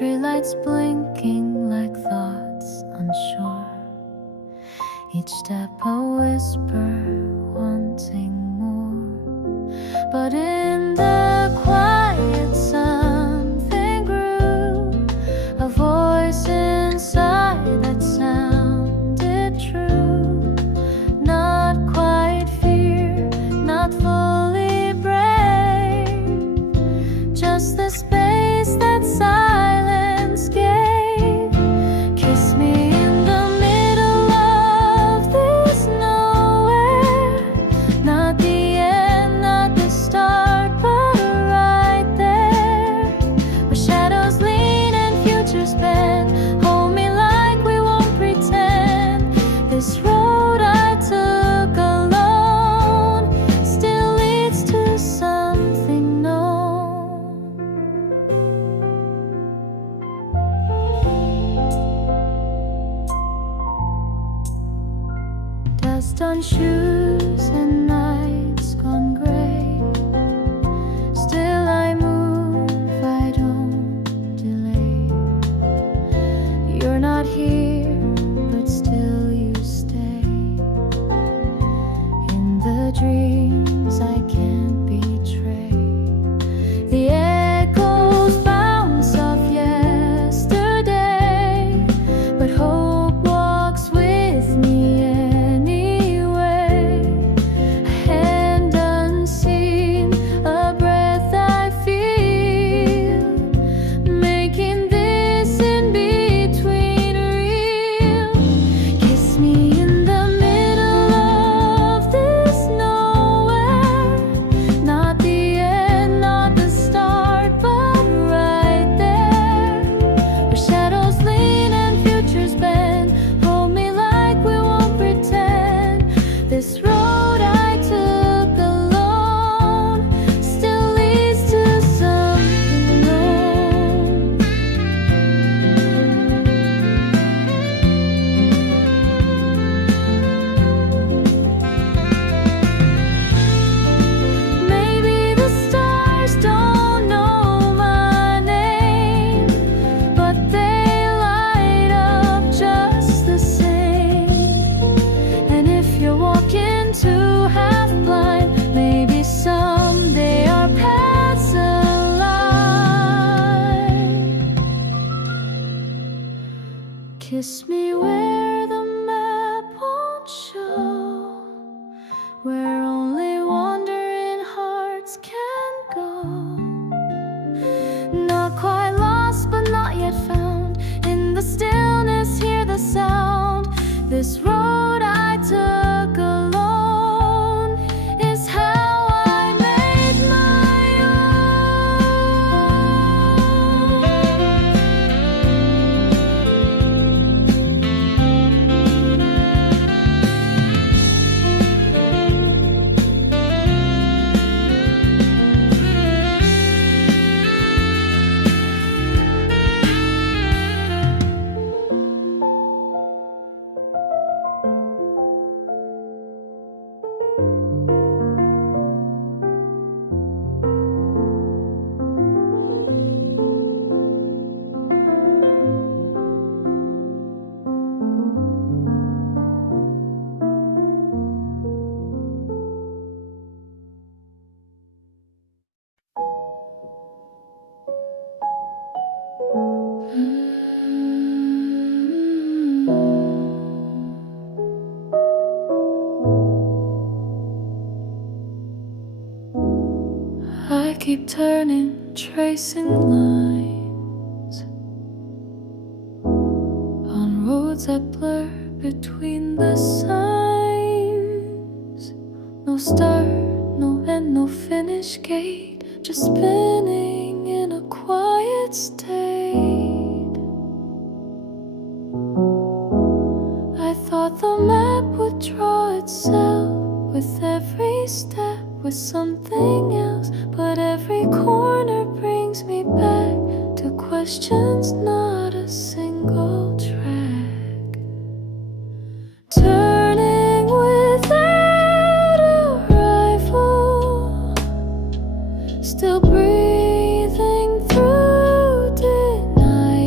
Streetlights blinking like thoughts unsure. Each step a whisper, wanting more. But in the quiet something grew, a voice inside that sounded true. Not quite fear, not fully brave, just the space that silence gave. Kiss me in the middle of this nowhere. Not the end, not the start, but right there, where shadows lean and futures bend. Hold me like we won't pretend. This road I took alone still leads to something known. Dust on shoes and nights gone gray. Still I move, I don't delay. You're not here, but still you stay. In the dreams I can't betray. The echoes bounce off yesterday, but hope walks with me anyway. A hand unseen, a breath I feel, making this in between real. Kiss me in the middle of this nowhere. Not the end, not the start, but right there, where shadows lean and futures bend. Hold me like we won't pretend. This road I took alone still leads to something known. Maybe the stars don't know my name, but they light up just the same. And if you're walking too half blind, maybe someday our paths align. Kiss me where the map won't show, where only wandering hearts can go. Not quite lost, but not yet found. In the stillness, hear the sound. This road I took alone is how I made my I keep turning, tracing lines on roads that blur between the signs. No start, no end, no finish gate, just spinning in a quiet state. I thought the map would draw itself with every step, with something else, but every corner brings me back to questions, not a single track. Turning without a rival, still breathing through denial.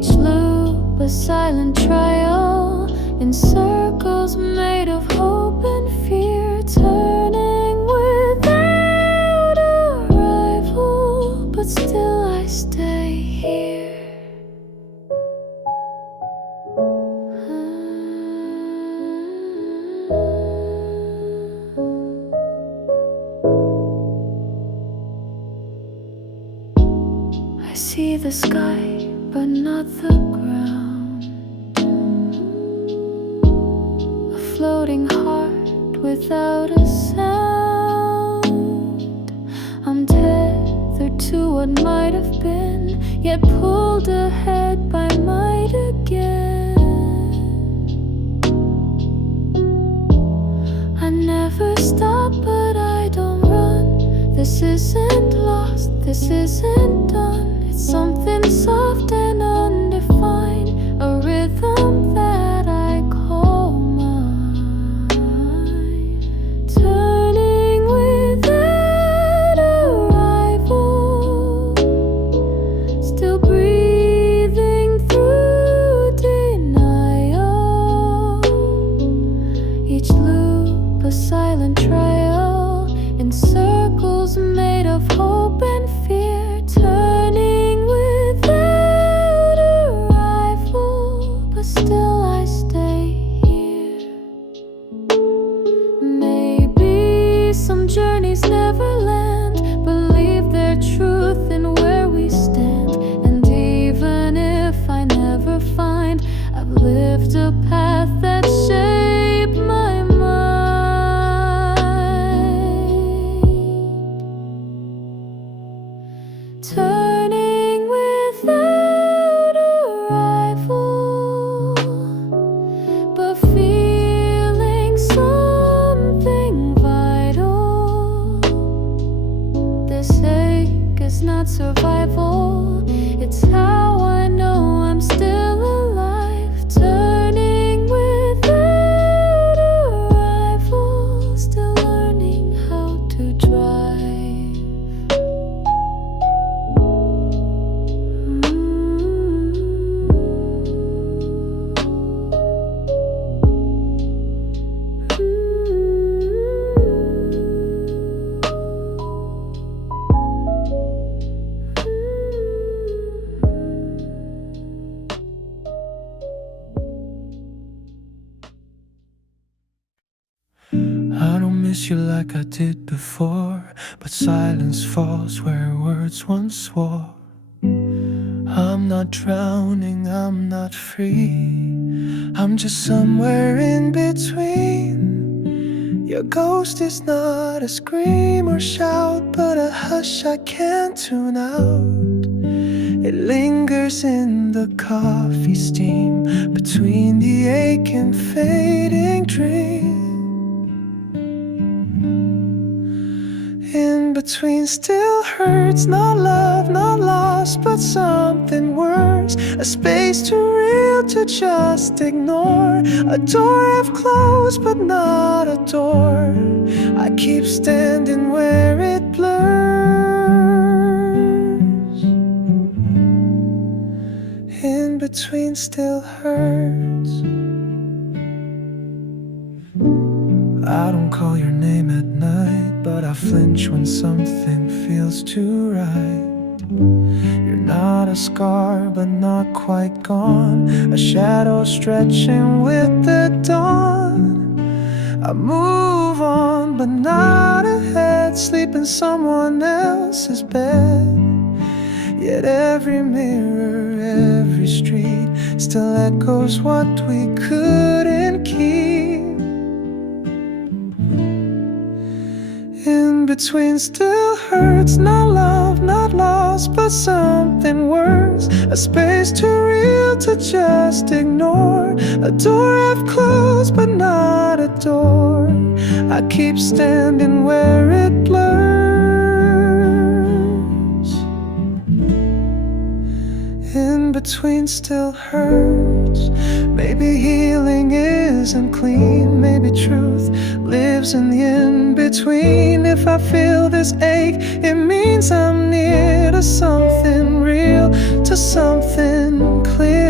Each loop a silent trial, in circles made of hope and fear, turning without a rival, but still I stay here. I see the sky, but not the ground. A floating heart without a sound. I'm tethered to what might have been, yet pulled ahead by might again. I never stop, but I don't run. This isn't lost, this isn't done. It's something soft and undefined, a rhythm that I call mine. Turning without a rival, still breathing through denial. Each loop a silent trial, in circles made of hope and fear, turning without a rival, but still I stay here. Maybe some journeys never land, believe their truth in where we stand. And even if I never find, I've lived a path that shaped my mind. Turning without a rival, but feeling something vital. This ache is not survival, it's how I know I'm still alive. Turning without a rival, still learning how to drive. I don't miss you like I did before, but silence falls where words once swore. I'm not drowning, I'm not free, I'm just somewhere in between. Your ghost is not a scream or shout, but a hush I can't tune out. It lingers in the coffee steam, between the ache and fading dream. In between still hurts, not love, not lost, but something worse. A space too real to just ignore. A door I've closed, but not a door. I keep standing where it blurs. In between still hurts. I don't call your name at night, but I flinch when something feels too right. You're not a scar, but not quite gone, a shadow stretching with the dawn. I move on, but not ahead, sleep in someone else's bed. Yet every mirror, every street still echoes what we couldn't keep. In between still hurts, not love, not lost, but something worse. A space too real to just ignore. A door I've closed, but not a door. I keep standing where it blurs. In between still hurts. Maybe healing isn't clean, maybe truth lives in the in-between. If I feel this ache, it means I'm near to something real, to something clear.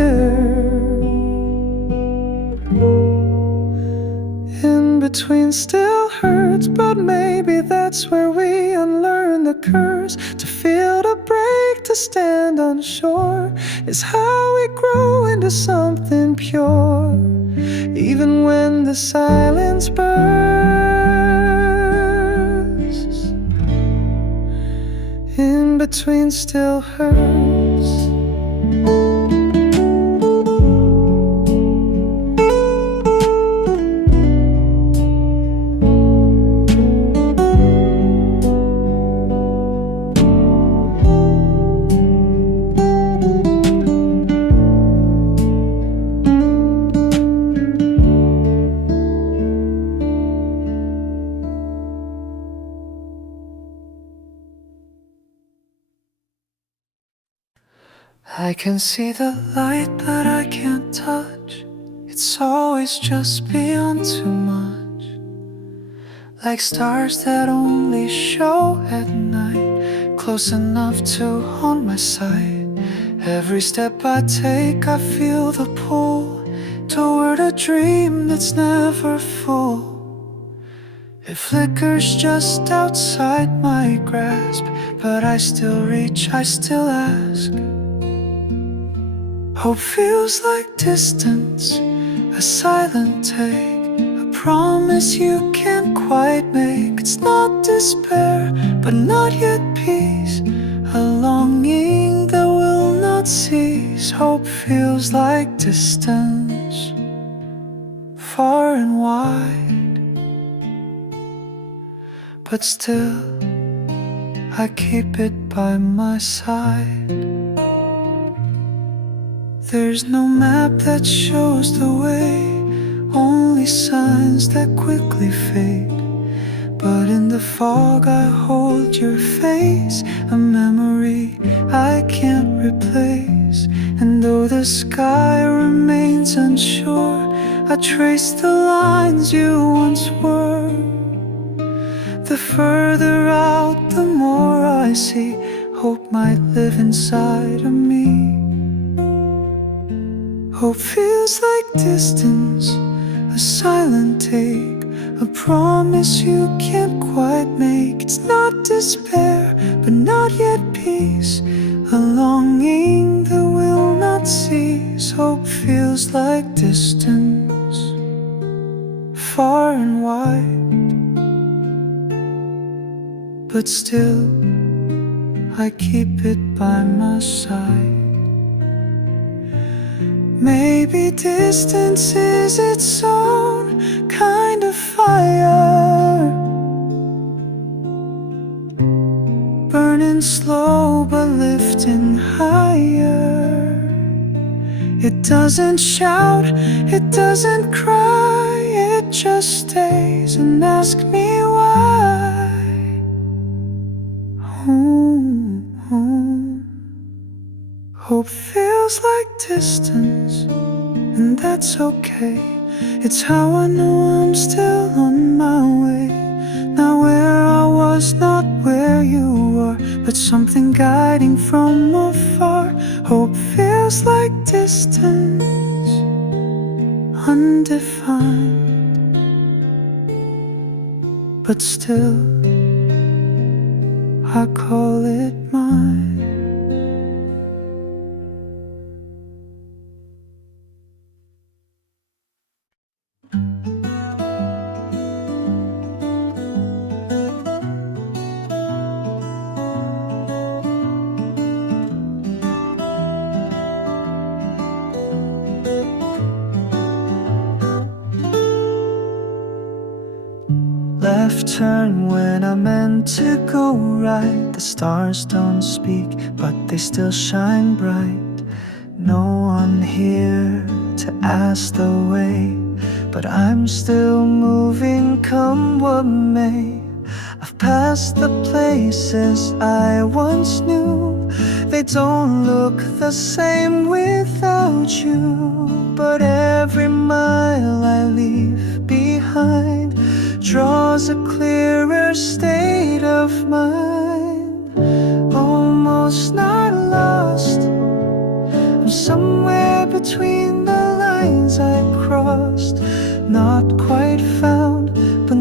between still hurts, but maybe that's where we unlearn the curse. To feel the break, to stand unsure, is how we grow into something pure. Even when the silence bursts, in between still hurts. I can see the light, but I can't touch. It's always just beyond too much. Like stars that only show at night, close enough to haunt my sight. Every step I take, I feel the pull toward a dream that's never full. It flickers just outside my grasp, but I still reach, I still ask. Hope feels like distance, a silent take, a promise you can't quite make. It's not despair, but not yet peace, a longing that will not cease. Hope feels like distance, far and wide, but still I keep it by my side. There's no map that shows the way, only signs that quickly fade. But in the fog I hold your face, a memory I can't replace. And though the sky remains unsure, I trace the lines you once were. The further out, the more I see hope might live inside of me. Hope feels like distance, a silent take, a promise you can't quite make. It's not despair, but not yet peace, a longing that will not cease. Hope feels like distance, far and wide, but still I keep it by my side. Maybe distance is its own kind of fire, burning slow but lifting higher. It doesn't shout, it doesn't cry, it just stays and asks me why. Hope feels like distance, and that's okay. It's how I know I'm still on my way. Not where I was, not where you are, but something guiding from afar. Hope feels like distance, undefined, but still I call it mine. Left turn when I meant to go right. The stars don't speak, but they still shine bright. No one here to ask the way, but I'm still moving come what may. I've passed the places I once knew. They don't look the same without you, but every mile I leave behind draws a clearer state of mind. Almost not lost, I'm somewhere between the lines I crossed. Not quite found,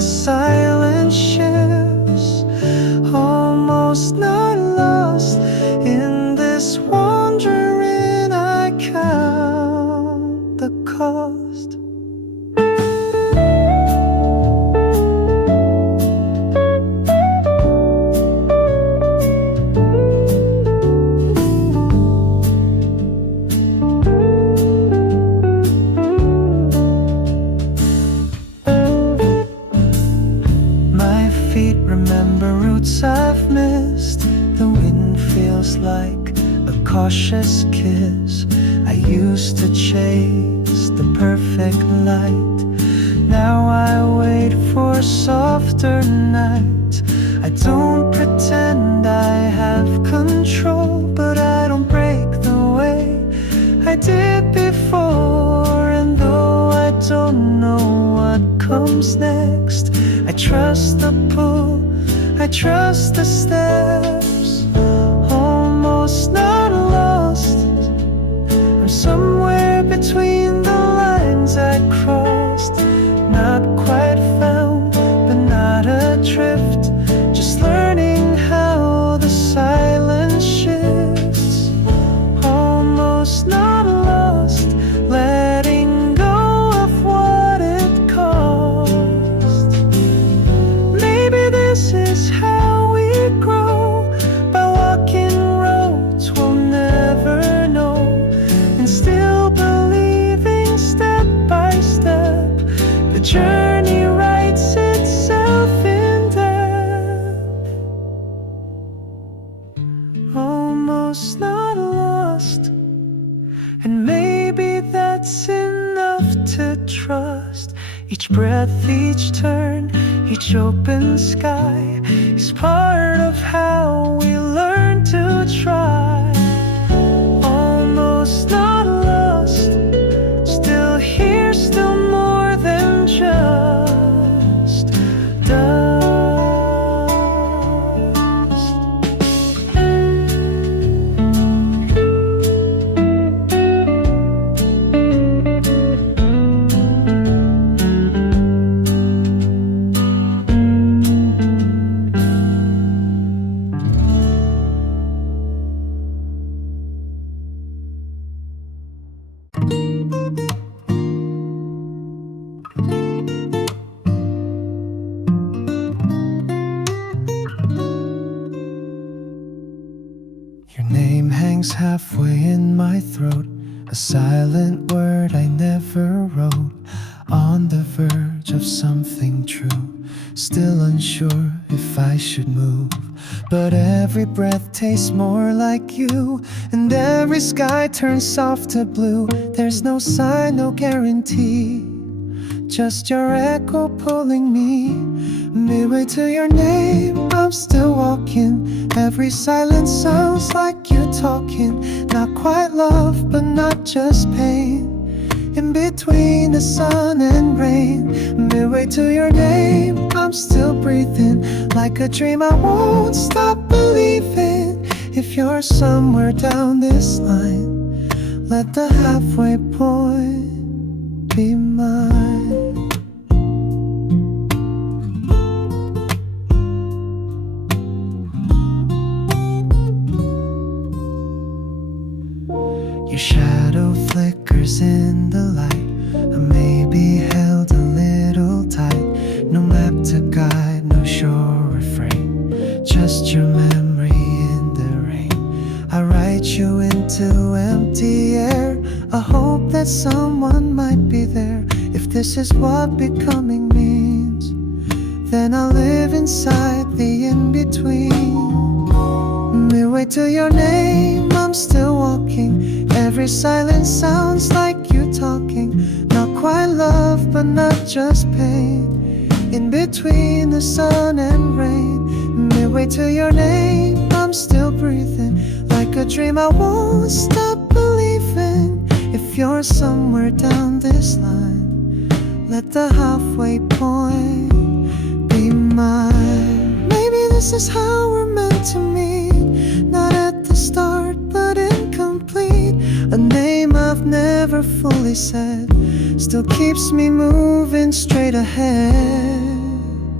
the silent shifts, almost not lost in this wandering. I count the cost. Remember routes I've missed. The wind feels like a cautious kiss. I used to chase the perfect light. Now I wait for softer nights. I don't pretend I have control, but I don't break the way I did before. And though I don't know what comes next, I trust the pull, I trust the steps, almost not lost. I'm somewhere between the lines I crossed, not quite found, but not adrift, just learning how the silence shifts, almost not lost, letting go of what it cost. Maybe this is how we grow, by walking roads we'll never know, and still believing step by step the journey writes itself in depth. Almost not lost, and maybe that's enough to trust. Each breath, each turn, each open sky is part of how we learn to try. Almost not lost, still here, still more than just dust. Your name hangs halfway in my throat, a silent word I never wrote. On the verge of something true, still unsure if I should move. But every breath tastes more like you, and every sky turns soft to blue. There's no sign, no guarantee, just your echo pulling me. Midway to your name, I'm still walking. Every silence sounds like you talking. Not quite love, but not just pain. In between the sun and rain, midway to your name, I'm still breathing. Like a dream I won't stop believing. If you're somewhere down this line, let the halfway point be mine. Your shadow flickers in the light. I may be held a little tight. No map to guide, no sure refrain, just your memory in the rain. I write you into empty air, a hope that someone might be there. If this is what becoming means, then I'll live inside the in-between. Midway to your name, I'm still walking. Every silence sounds like you talking. Not quite love, but not just pain. In between the sun and rain, midway to your name, I'm still breathing. Like a dream I won't stop believing. If you're somewhere down this line, let the halfway point be mine. Maybe this is how we're meant to meet. Not at the start, but incomplete. A name I've never fully said still keeps me moving straight ahead.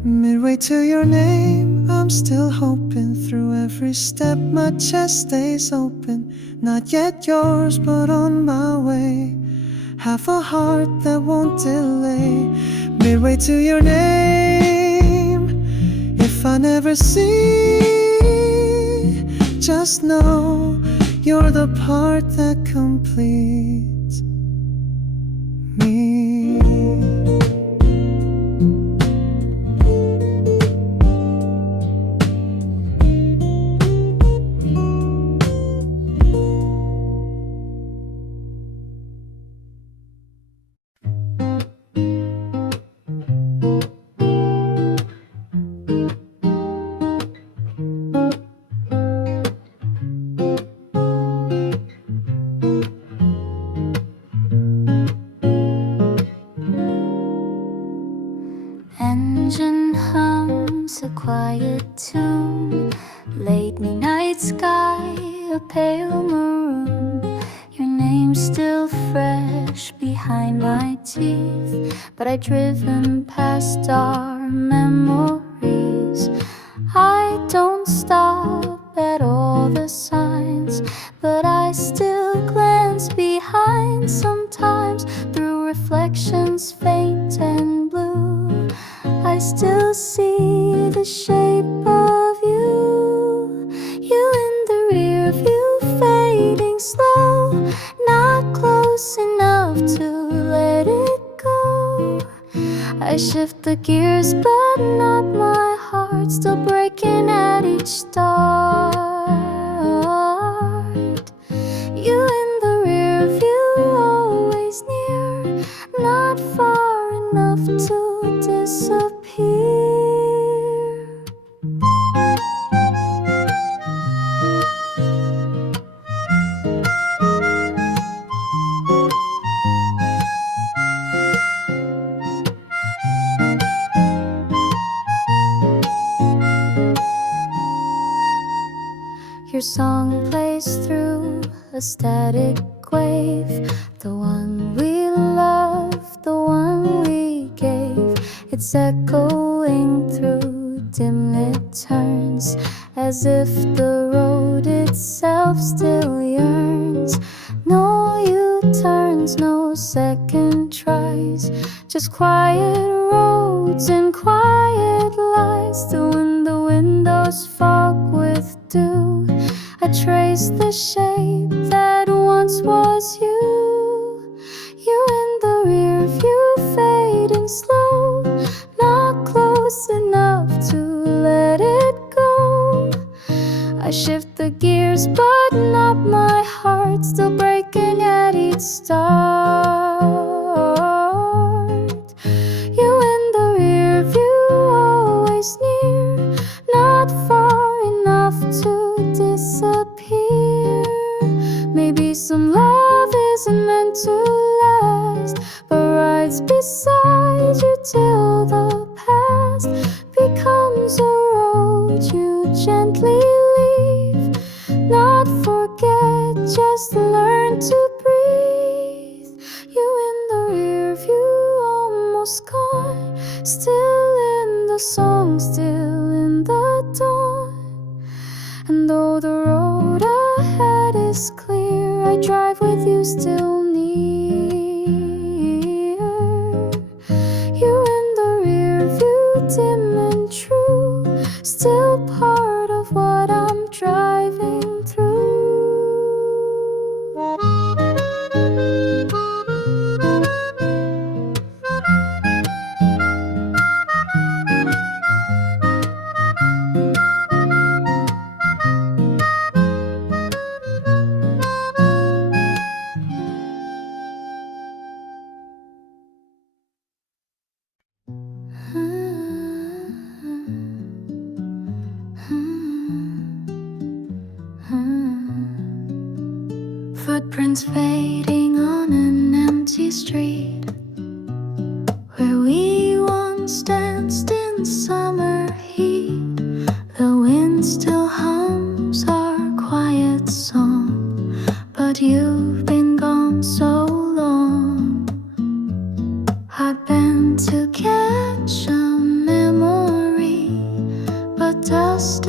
Midway to your name, I'm still hoping. Through every step my chest stays open. Not yet yours, but on my way. Have a heart that won't delay. Midway to your name. If I never see, just know you're the part that completes me. Engine hums a quiet tune. Late midnight sky, a pale maroon. Your name's still fresh behind my teeth, but I've driven past our memories. I don't stop at all the signs, but I still glance behind sometimes. Through reflections faint and blue, I still see the shape of you. You in the rear view, fading slow, not close enough to let it go. I shift the gears, but not my heart, still breaking at each start. You in the rear view, always near, not far enough to disappear. Your song plays through a static wave, the one we loved, the one we gave. It's echoing through dim-lit turns, as if the road itself still yearns. No U-turns, no second tries, just quiet roads and quiet lights. Still when the windows fog with dew, I trace the shape that once was you. You in the rear view, fading slow, not close enough to let it go. I shift the gears, but not my heart, still breaking at each start. You in the rear view, always near, not far enough to disappear. Maybe some love isn't meant to last, but rides beside you till the past becomes a road you gently leave. Not forget, just learn to breathe. You in the rear view, almost gone, still in the song, still in the dawn. And though the road ahead is clear, I drive with you still near. You in the rear view, dim and true, still part of what I'm driving through. Footprints fading on an empty street, where we once danced in summer heat. The wind still hums our quiet song, but you've been gone so long. I've been to catch a memory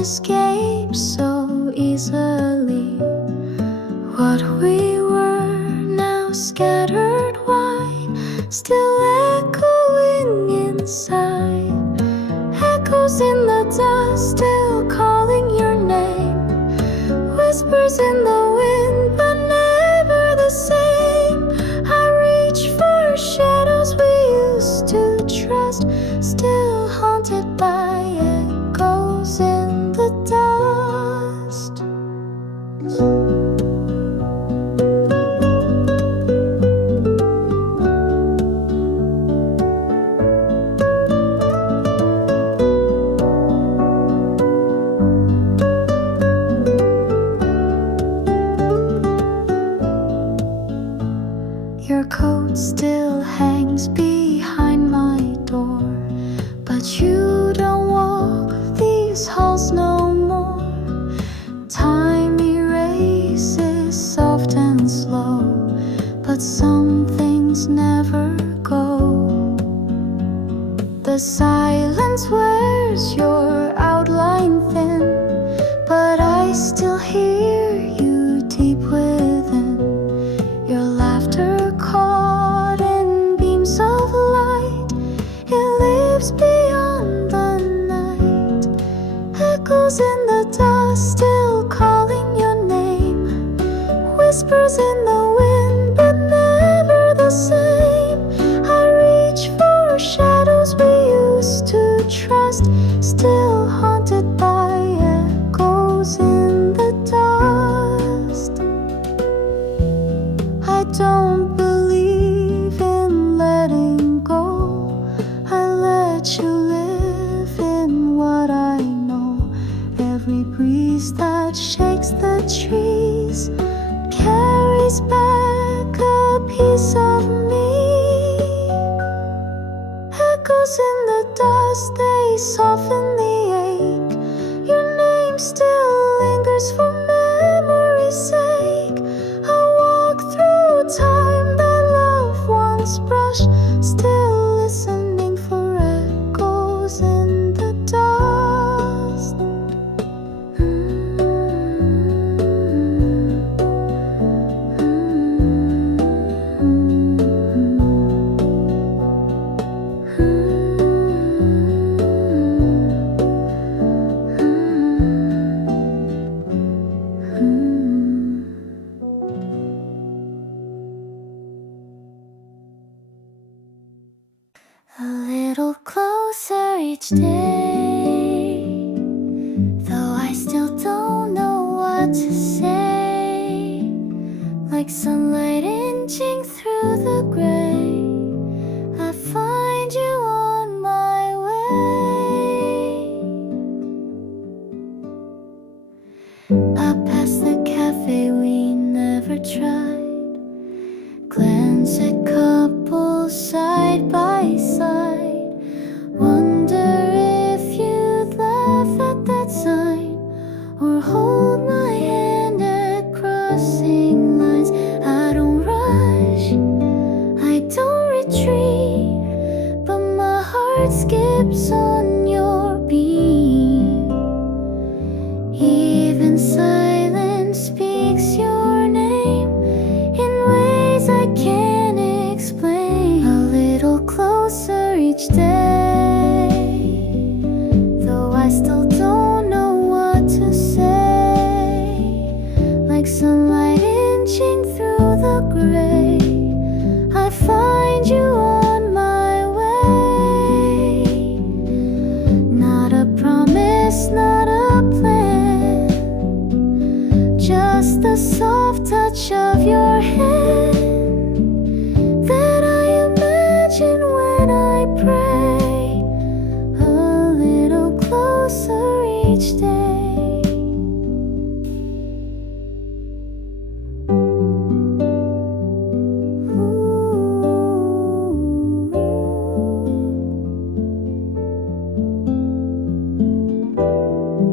escape so easily. What we were now scattered wide, still echoing inside. Echoes in the dust, still calling your name. Whispers in the wind, but never the same. I reach for shadows we used to trust, still haunted by echoes in the dust. Your coat still hangs behind my door, but you don't walk these halls no more. Time erases soft and slow, but some things never go. The silence wears your outline thin, but I still hear you deep within. Your laughter caught in beams of light, it lives beyond the night. Echoes in the dust, still calling your name. Whispers in the wind, but never the same. I reach for shadows we used to trust, still haunted by echoes in the dust. I don't believe in letting go. I let you live in what I know. Every breeze that shakes the trees carries back a piece of me. Echoes in the dust, they soften the ache. Your name still lingers for memory's sake. I walk through time that love once brushed, still listening for echoes in the dust. A little closer each day, though I still don't know what to say. Like sunlight inching through the gray, I find you on my way. Up past the cafe we never tried, glance at couples side by side. Wonder if you'd laugh at that sign, or hold my hand at crossing lines. I don't rush, I don't retreat, but my heart skips on your beat. Even silence speaks your name in ways I can't explain. A little closer each day, though I still don't know what to say. Like sunlight inching through the gray, I find you on my way. Not a promise, not a plan, just the soft touch of your hand that I imagine when I pray. A little closer each day. Ooh.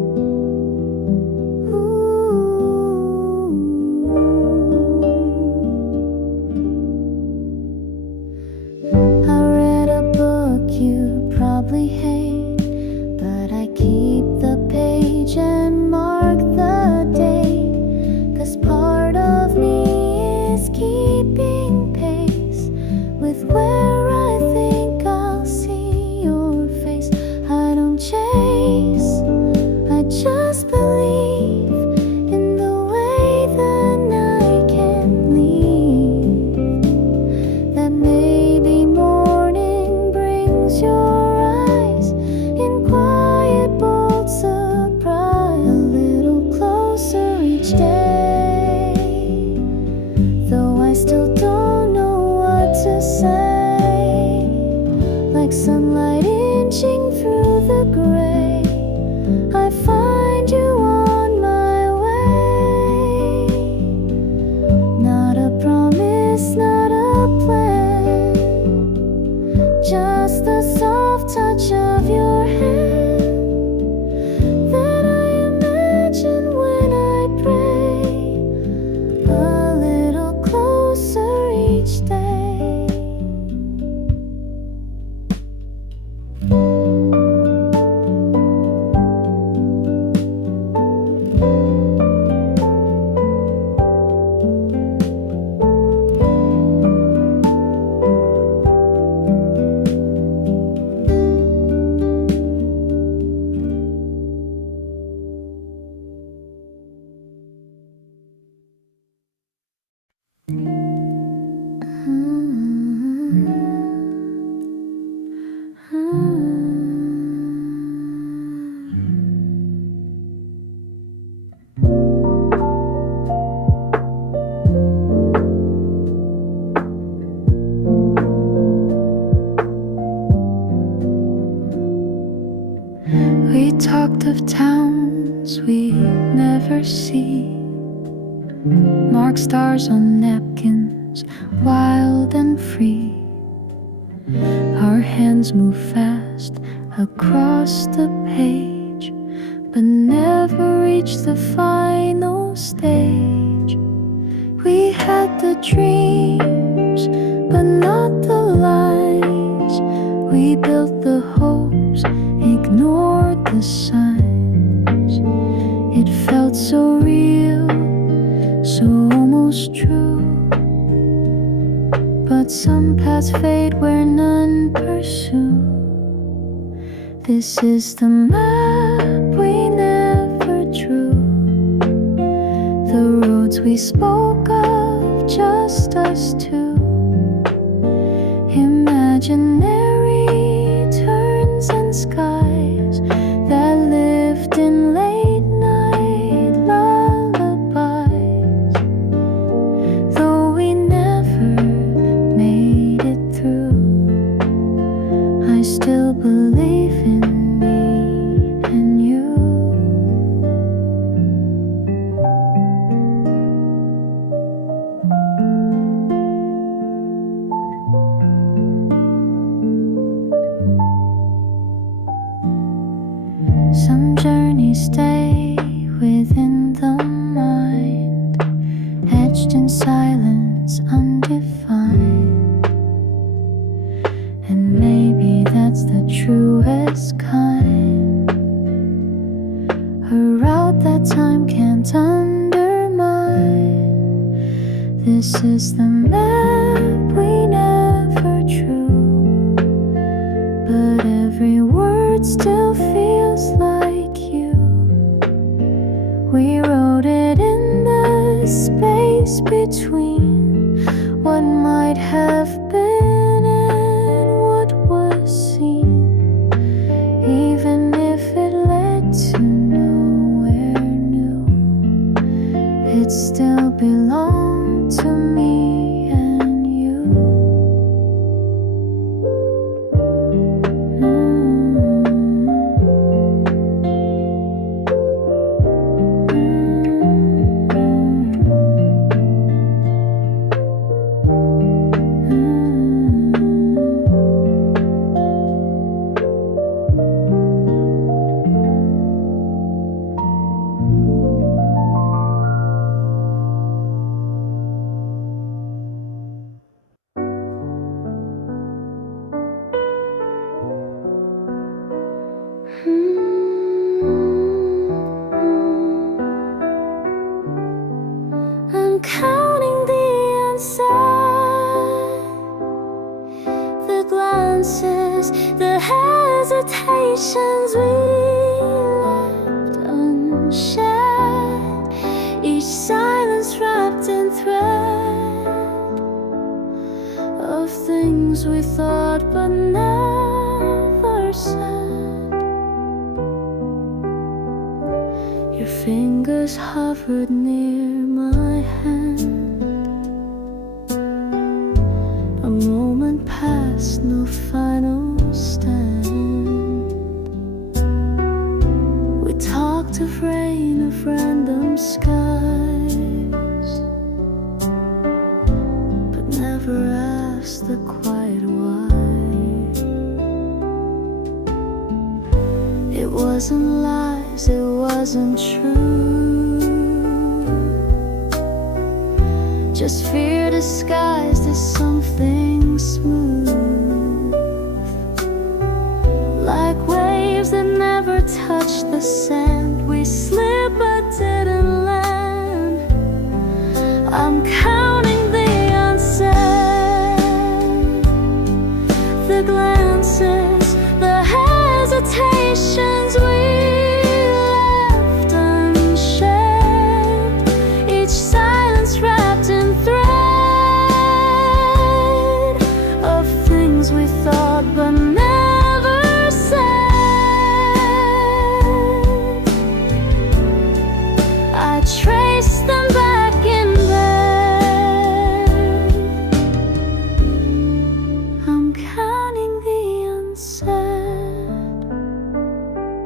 We talked of towns we never see, marked stars on napkins, wild and free. Our hands move fast across the page, but never reach the final stage. We had the dreams, but not the lies. We built the hopes, ignored the signs. It felt so real, so almost true. But some paths fade where none pursue. This is the map we never drew, the roads we spoke of, just us two. Imaginary turns and skies that lived in late night lullabies. Though we never made it through, I still believe in me and you. Some journeys stay within the mind, etched in silence, undefined. And maybe that's the truest kind, a route that time can't undermine. This is the map we never drew, but every word still feels like you. We wrote it in the space between what might have been and what was seen, even if it led to nowhere new. It still belonged to me and you. I'm counting the unsaid, the glances, the hesitations we left unshared, each silence wrapped in thread of things we thought but never said. Your fingers hovered near my hand. A moment passed, no final stand. We talked of rain, of random skies, but never asked the quiet why. It wasn't lies, it wasn't true, just fear disguised as something smooth, like waves that never touch the sand. We slip but didn't land. I'm counting the unsaid, the glances, the hesitations we left unshared, each silence wrapped in thread of things we thought but never said. I traced them back in bed. I'm counting the unsaid.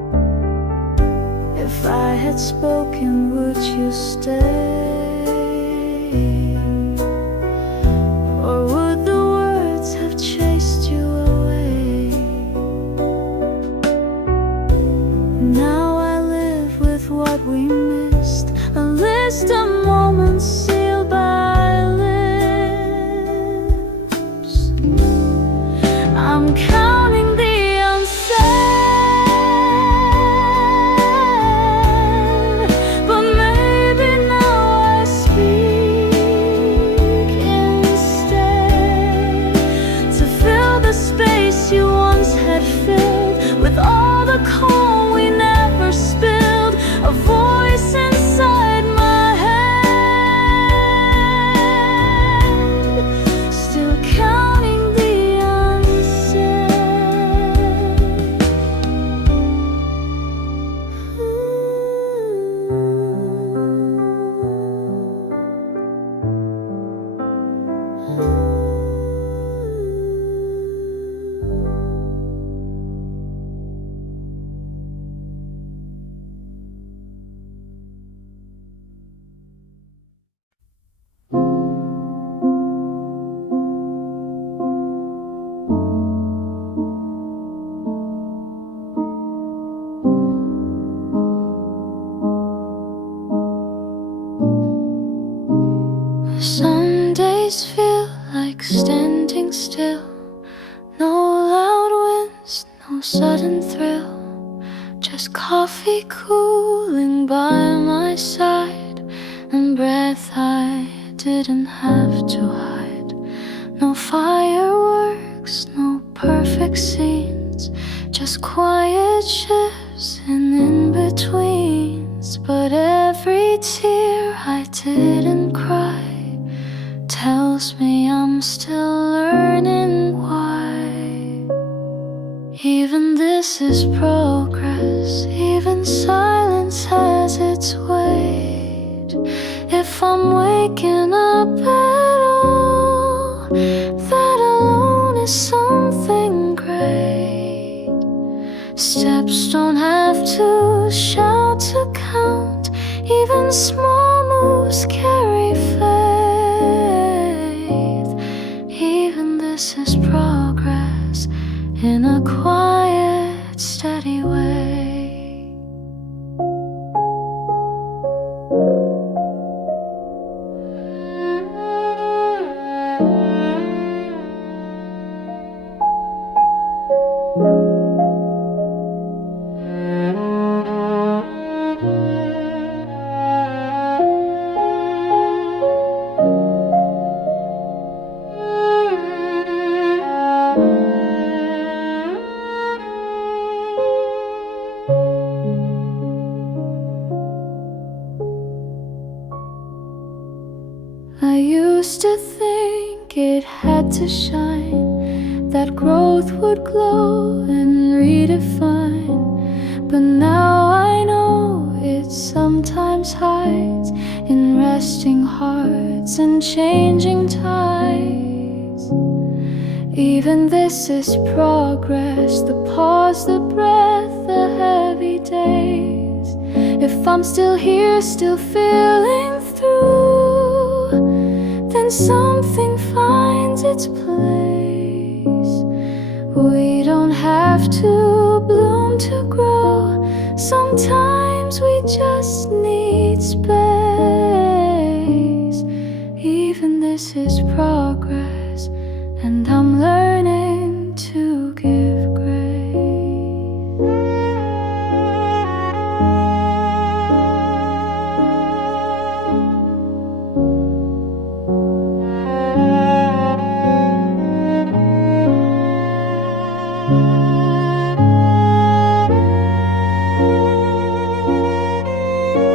If I had spoken, would you stay? Or would the words have chased you away? Now I live with what we missed, a list of moments sealed by lips. I'm counting the unsaid, but maybe now I speak instead, to fill the space you once had filled with all the calm we never spilled. A voice inside my head, still counting the unsaid. Some days feel like standing still. No loud winds, no sudden thrill. Just coffee cooling by my side, and breath I didn't have to hide. No fireworks, no perfect scenes, just quiet shifts and in-betweens. But every tear I didn't cry tells me I'm still learning why. Even this is progress, even silence has its weight. If I'm waking up at all, that alone is something great. Steps don't have to shout to count, even small moves carry faith. Even this is progress in a quiet, steady way. I used to think it had to shine, that growth would glow and redefine. But now I know it sometimes hides in resting hearts and changing tides. Even this is progress, the pause, the breath, the heavy days. If I'm still here, still feeling through, then something finds its place. We don't have to bloom to grow, sometimes we just need space. Even this is progress, and I'm learning to give grace.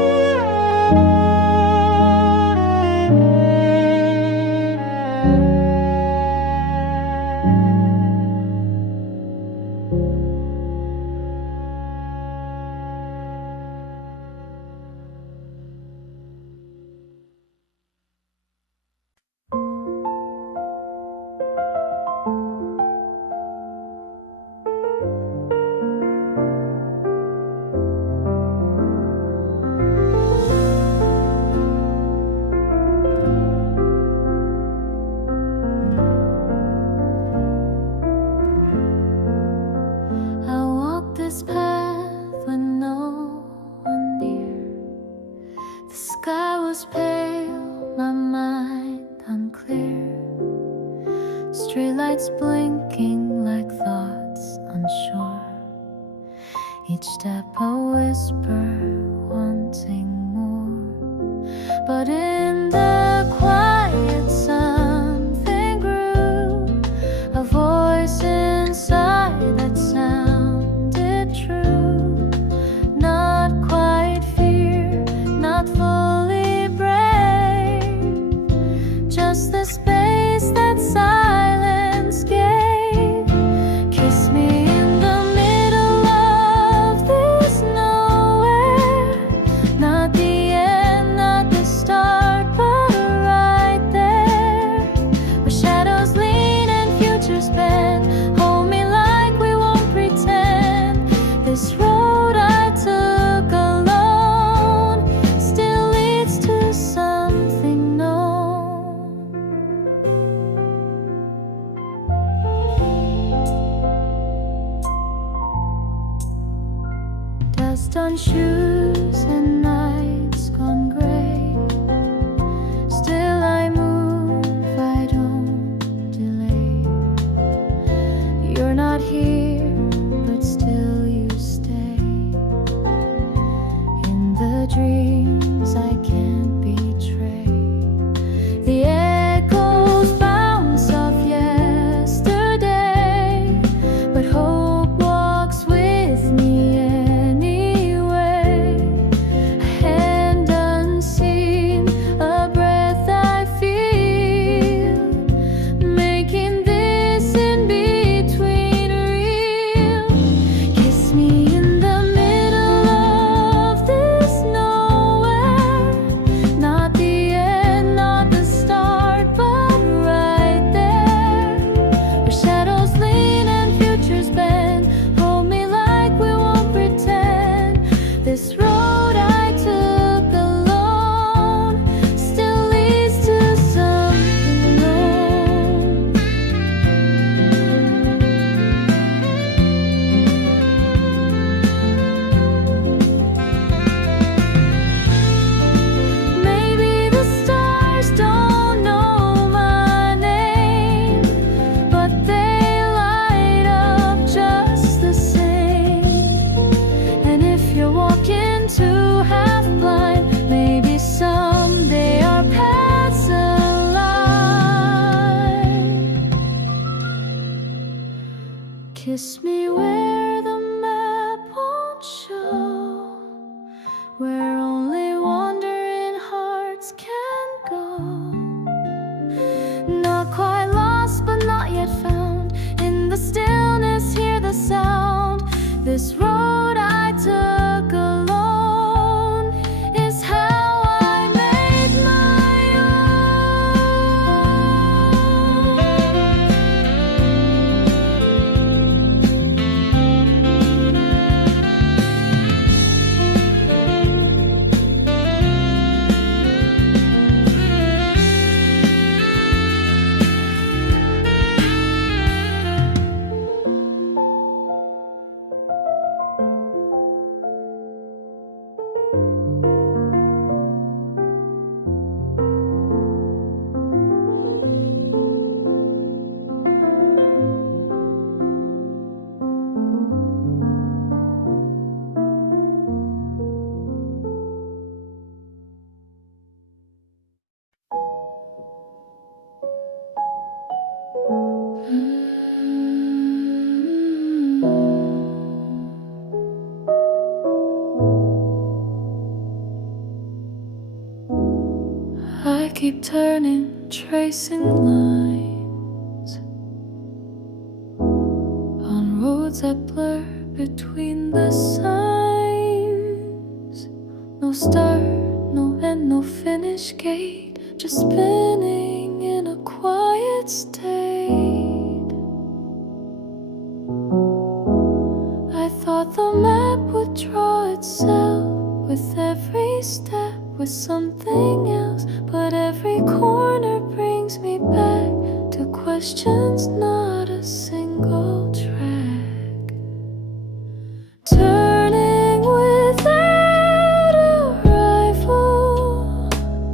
shadows pale, my mind unclear. Streetlights blinking like thoughts unsure. Each step a whisper, wanting more. But in the quiet something grew, a voice inside that sounded true. Not quite fear, not fully brave, just the space that silence gave. Kiss me in the middle of this nowhere. Not the end, not the start, but right there, where shadows lean and futures bend. Hold me like we won't pretend. This road I took alone still leads to something known. Dust on shoes and nights gone gray. Still I move, I don't delay. You're not here, but still you stay. In the dreams I can't betray. The echoes bounce off yesterday, but hope walks with me anyway. A hand unseen, a breath I feel, making this in between real. Kiss me in the middle of this nowhere. Not the end, not the start, but right there, where shadows lean and futures bend. Hold me like we won't pretend. This road I took alone still leads to something known. Maybe the stars don't know my name, but they light up just the same. And if you're walking too half blind, maybe someday our paths align. Kiss me where the map won't show, where only wandering hearts can go. Not quite lost, but not yet found. In the stillness, hear the sound. This road I took alone is how I made my I keep turning, tracing lines on roads that blur between the signs. No start, no end, no finish gate, just spinning in a quiet state. I thought the map would draw itself with every step, with something else, but every corner brings me back to questions, not a single track. Turning without a rival,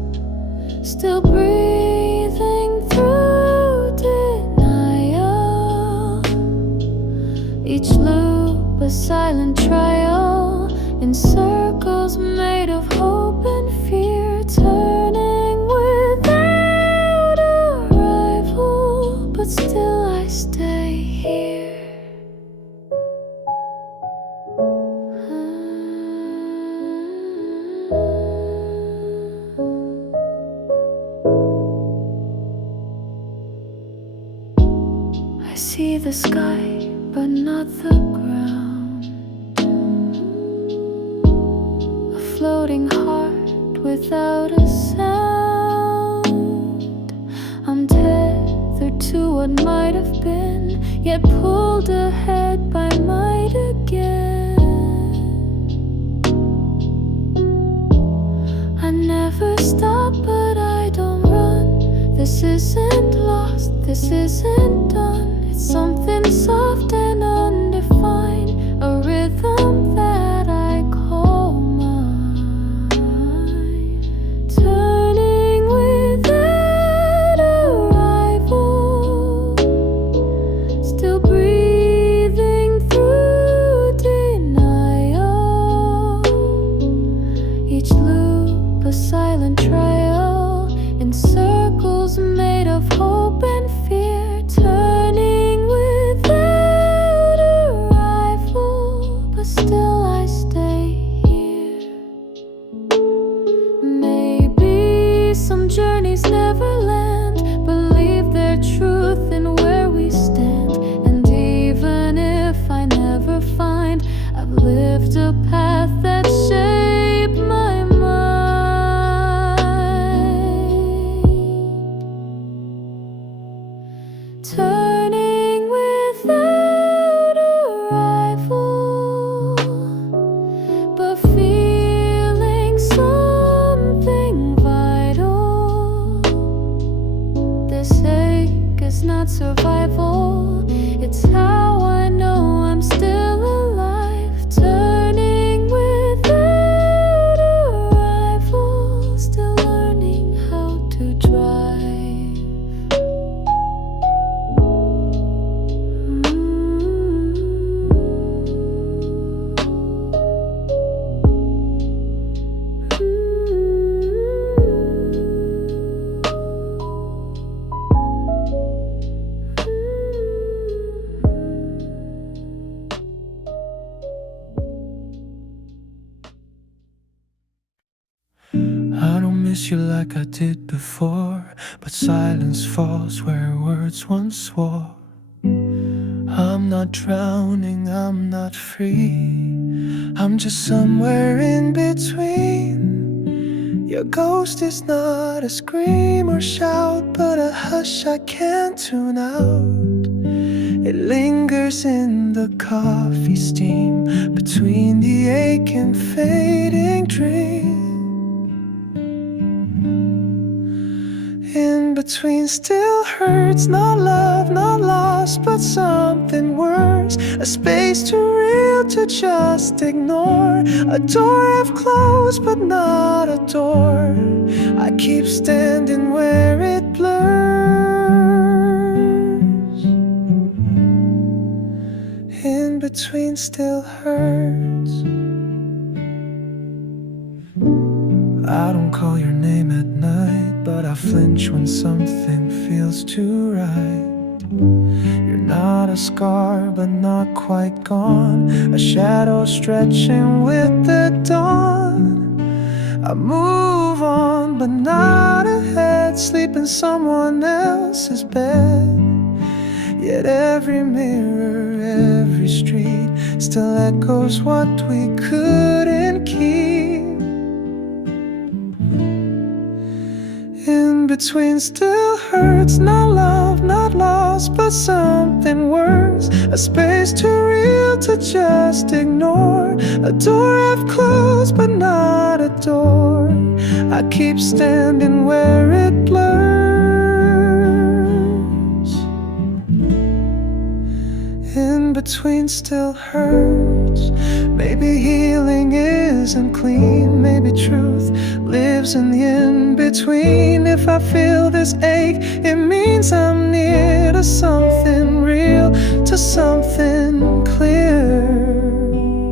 silent trial in circles made of hope and fear, turning without a rival, but still I stay here. I see the sky, but not the ground. A floating heart without a sound. I'm tethered to what might have been, yet pulled ahead by might again. I never stop, but I don't run. This isn't lost, this isn't done. It's something soft and undefined, a rhythm that I call mine. Turning without a rival, still breathing through denial. Each loop a silent trial in circles made of hope and fear, turning without a rival, but still I stay here. Maybe some journeys never land, but leave their truth in where we stand. And even if I never find, I've lived a path that shaped my mind. Turning without a rival, but feeling something vital. This ache is not survival, it's how I know I'm still alive. Turning without a rival, still learning how to drive. I don't miss you like I did before, but silence falls where words once swore. I'm not drowning, I'm not free, I'm just somewhere in between. Your ghost is not a scream or shout, but a hush I can't tune out. It lingers in the coffee steam, between the ache and fading dream. In between still hurts, not love, not lost, but something worse. A space too real to just ignore. A door I've closed, but not a door. I keep standing where it blurs. In between still hurts. I don't call your name at night, but I flinch when something feels too right. You're not a scar, but not quite gone. A shadow stretching with the dawn. I move on, but not ahead. Sleep in someone else's bed. Yet every mirror, every street still echoes what we couldn't keep. In between still hurts, not love, not lost, but something worse. A space too real to just ignore. A door I've closed, but not a door. I keep standing where it blurs. In between still hurts. Maybe healing isn't clean, maybe truth lives in the in-between. If I feel this ache, it means I'm near to something real, to something clear.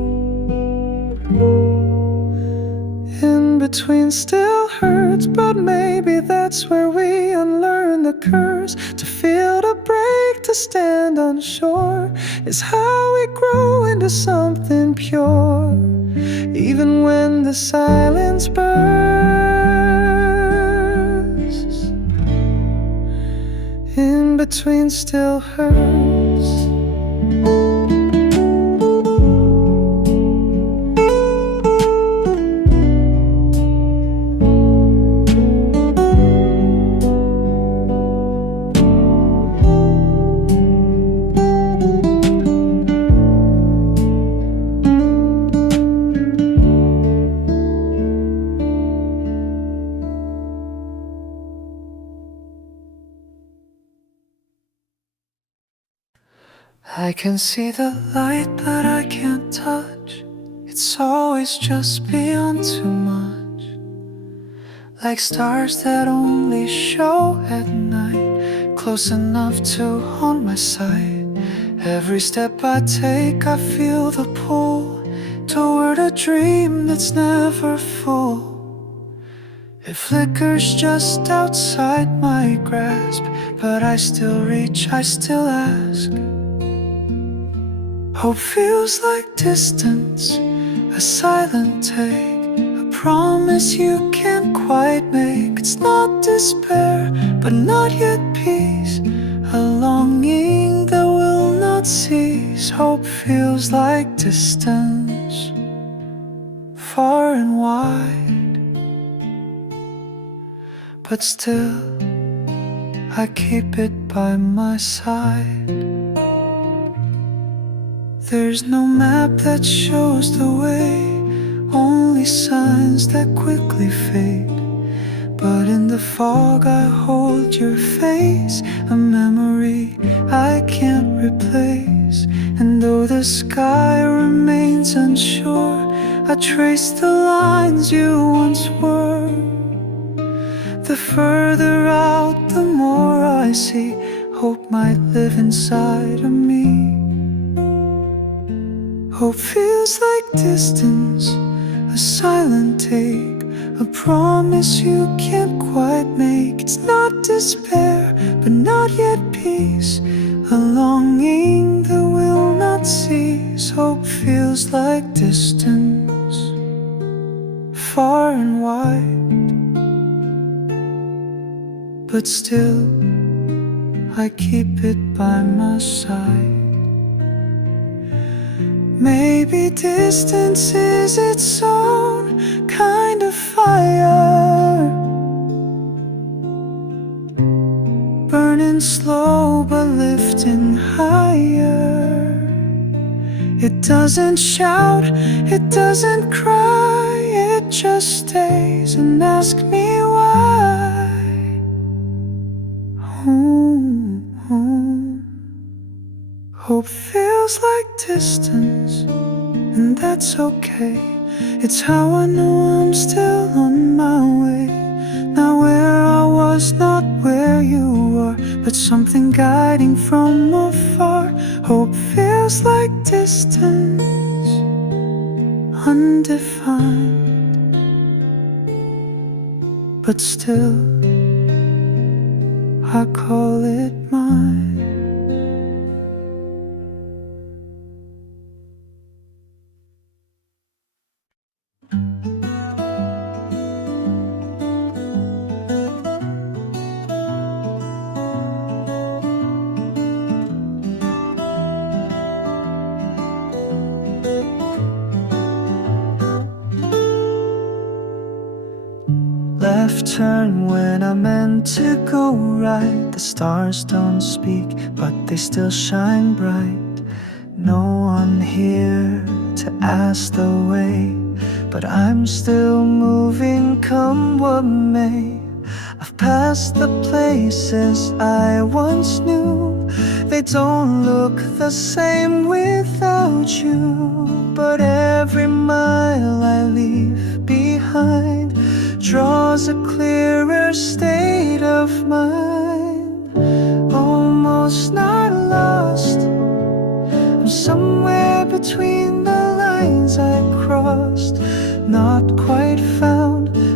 between still hurts, but maybe that's where we unlearn the curse. To feel the break, to stand unsure, is how we grow into something pure. Even when the silence bursts, in between still hurts. I can see the light, but I can't touch. It's always just beyond too much. Like stars that only show at night, close enough to haunt my sight. Every step I take, I feel the pull toward a dream that's never full. It flickers just outside my grasp, but I still reach, I still ask. Hope feels like distance, a silent take, a promise you can't quite make. It's not despair, but not yet peace, a longing that will not cease. Hope feels like distance, far and wide, but still I keep it by my side. There's no map that shows the way, only signs that quickly fade. But in the fog I hold your face, a memory I can't replace. And though the sky remains unsure, I trace the lines you once were. The further out, the more I see hope might live inside of me. Hope feels like distance, a silent take, a promise you can't quite make. It's not despair, but not yet peace, a longing that will not cease. Hope feels like distance, far and wide, but still I keep it by my side. Maybe distance is its own kind of fire, burning slow but lifting higher. It doesn't shout, it doesn't cry, it just stays and asks me why. Hope feels like distance, and that's okay. It's how I know I'm still on my way. Not where I was, not where you are, but something guiding from afar. Hope feels like distance, undefined, but still I call it mine. Left turn when I meant to go right. The stars don't speak, but they still shine bright. No one here to ask the way, but I'm still moving come what may. I've passed the places I once knew. They don't look the same without you, but every mile I leave behind draws a clearer state of mind. Almost not lost, I'm somewhere between the lines I crossed. Not quite found,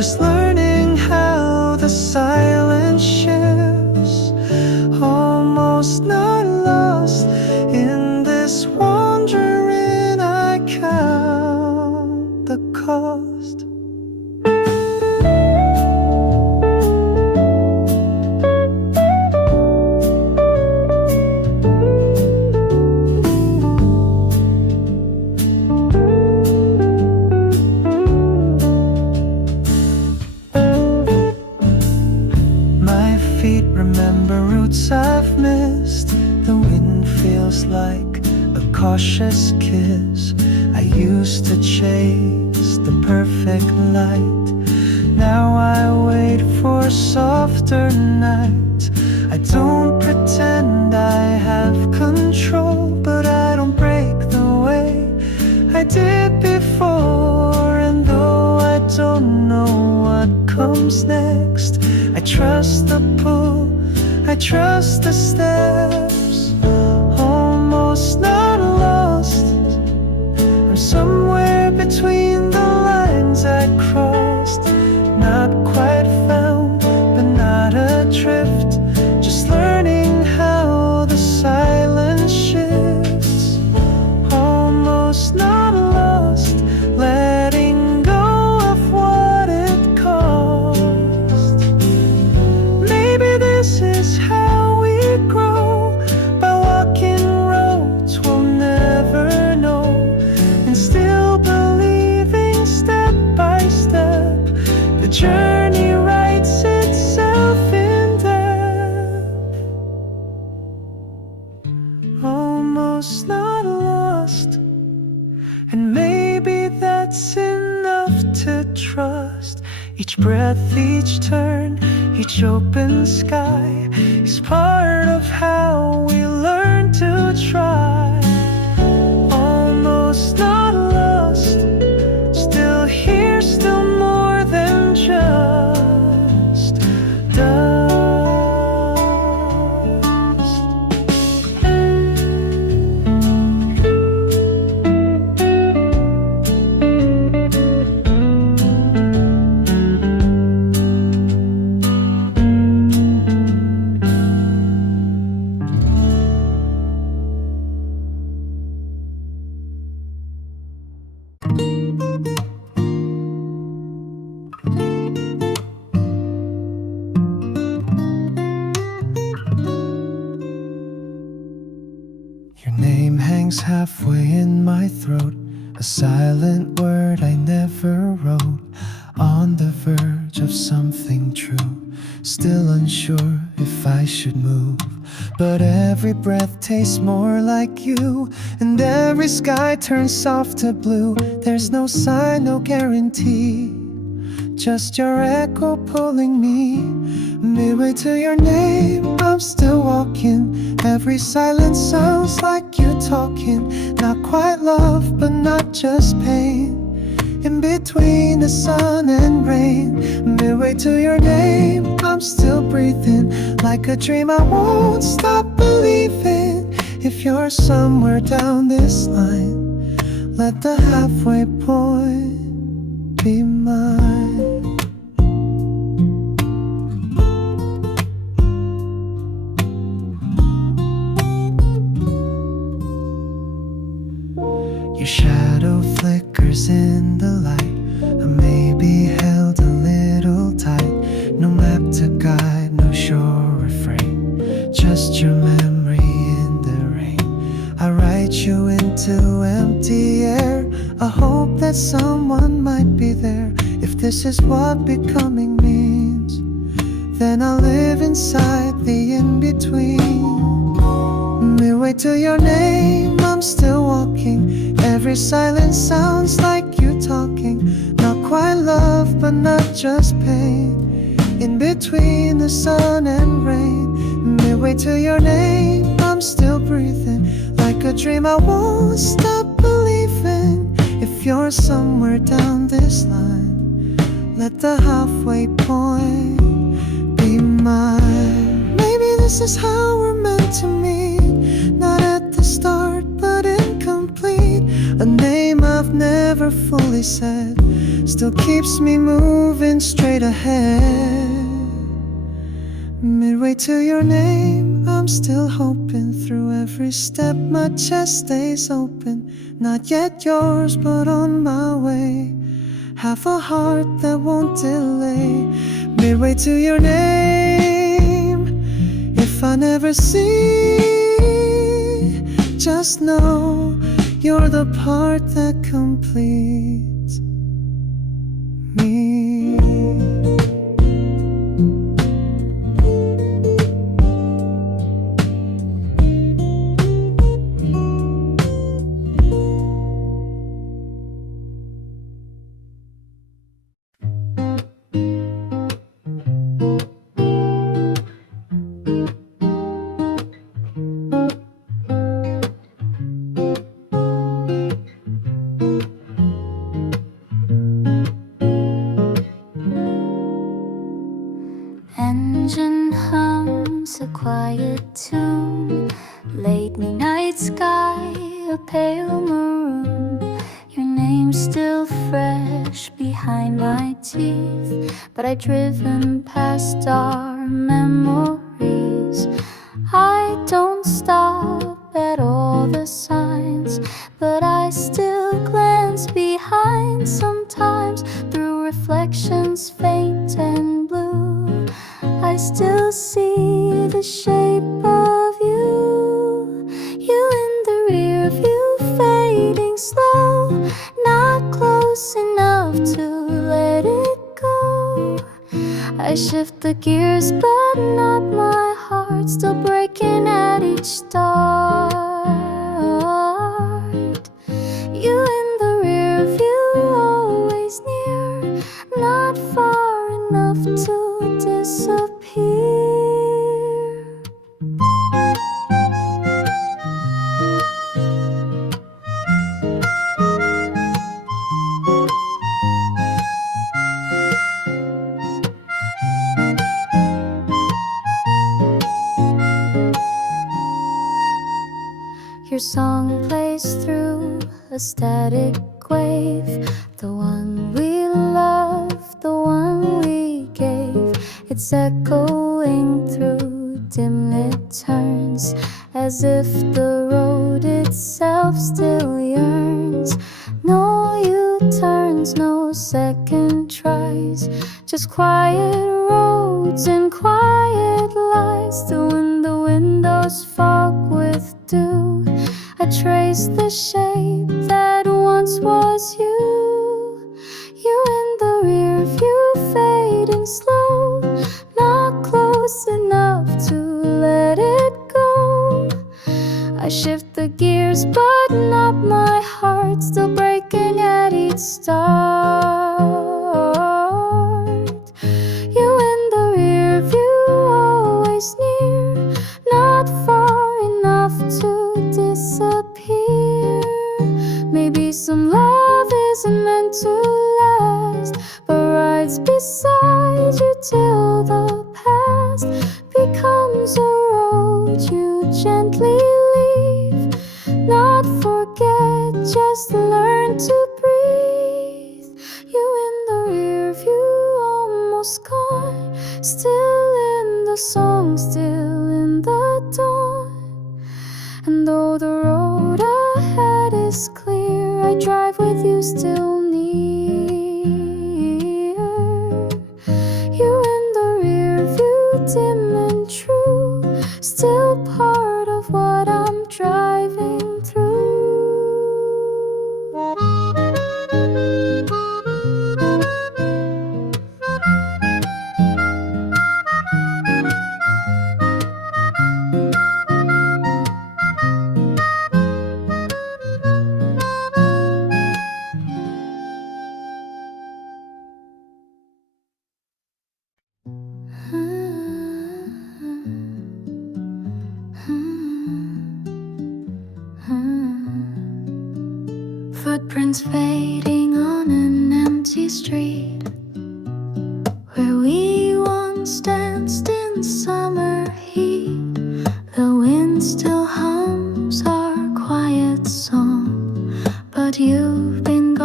just learning how the silence shifts. Almost not lost in this wandering, I count the cost. Remember roots I've missed. The wind feels like a cautious kiss. I used to chase the perfect light. Now I wait for softer nights. I don't pretend I have control, but I don't break the way I did before. And though I don't know what comes next, I trust the pull, I trust the steps. Almost not lost, I'm somewhere between the lines I crossed. Not quite found, but not adrift. Just learning how the silence shifts. Almost not lost, letting go of what it cost. Maybe this is how we grow, by walking roads we'll never know, and still believing step by step the journey writes itself in depth. Almost not lost, and maybe that's enough to trust. Each breath, each turn, each open sky is part of how we learn to try. Almost not lost, still here, still more than just dust. Your name hangs halfway in my throat, a silent word I never wrote. On the verge of something true, still unsure if I should move. But every breath tastes more like you, and every sky turns soft to blue. There's no sign, no guarantee, just your echo pulling me. Midway to your name, I'm still walking. Every silence sounds like you talking. Not quite love, but not just pain. In between the sun and rain, midway to your name, I'm still breathing. Like a dream I won't stop believing. If you're somewhere down this line, let the halfway point be mine. Your shadow flickers in the light. I may be held a little tight. No map to guide, no sure refrain, just your memory in the rain. I write you into empty air, a hope that someone might be there. If this is what becoming means, then I'll live inside the in-between. Midway to your name, I'm still walking. Every silence sounds like you talking. Not quite love, but not just pain. In between the sun and rain, midway to your name, I'm still breathing. Like a dream I won't stop believing. If you're somewhere down this line, let the halfway point be mine. Maybe this is how we're meant to meet. Not at the start, but incomplete. A name I've I've never fully said still keeps me moving straight ahead. Midway to your name, I'm still hoping. Through every step my chest stays open. Not yet yours, but on my way. Have a heart that won't delay. Midway to your name. If I never see, just know you're the part that completes me. Engine hums a quiet tune. Late midnight sky, a pale maroon. Your name's still fresh behind my teeth, but I've driven past our memories. I don't stop at all the signs, but I still glance behind sometimes. Through reflections faint and blue, I still see the shape of you. You in the rear view, fading slow, not close enough to let it go. I shift the gears, but not my heart, still breaking at each start. You in the rear view, always near, not far enough to disappear. Your song plays through a static wave, the one we loved, the one we gave. It's echoing through dim-lit turns, as if the road itself still yearns. No U-turns, no second tries, just quiet roads and quiet lights. Still in the windows fog with dew, I trace the shape that once was you. You in the rear view, fading slow, not close enough to let it go. I shift the gears, but not my heart, still breaking at each start. You in the rear view, always near, not far enough to disappear. Maybe some love isn't meant to last, but rides beside you till the past becomes a road you gently leave. Not forget, just learn to breathe. You in the rear view, almost gone, still in the song, still in the dawn. And though the road ahead is clear, I drive with you still near. You in the rear view, dim and true, still part of what I'm driving through. Footprints fading on an empty street, where we once danced in summer heat. The wind still hums our quiet song, but you've been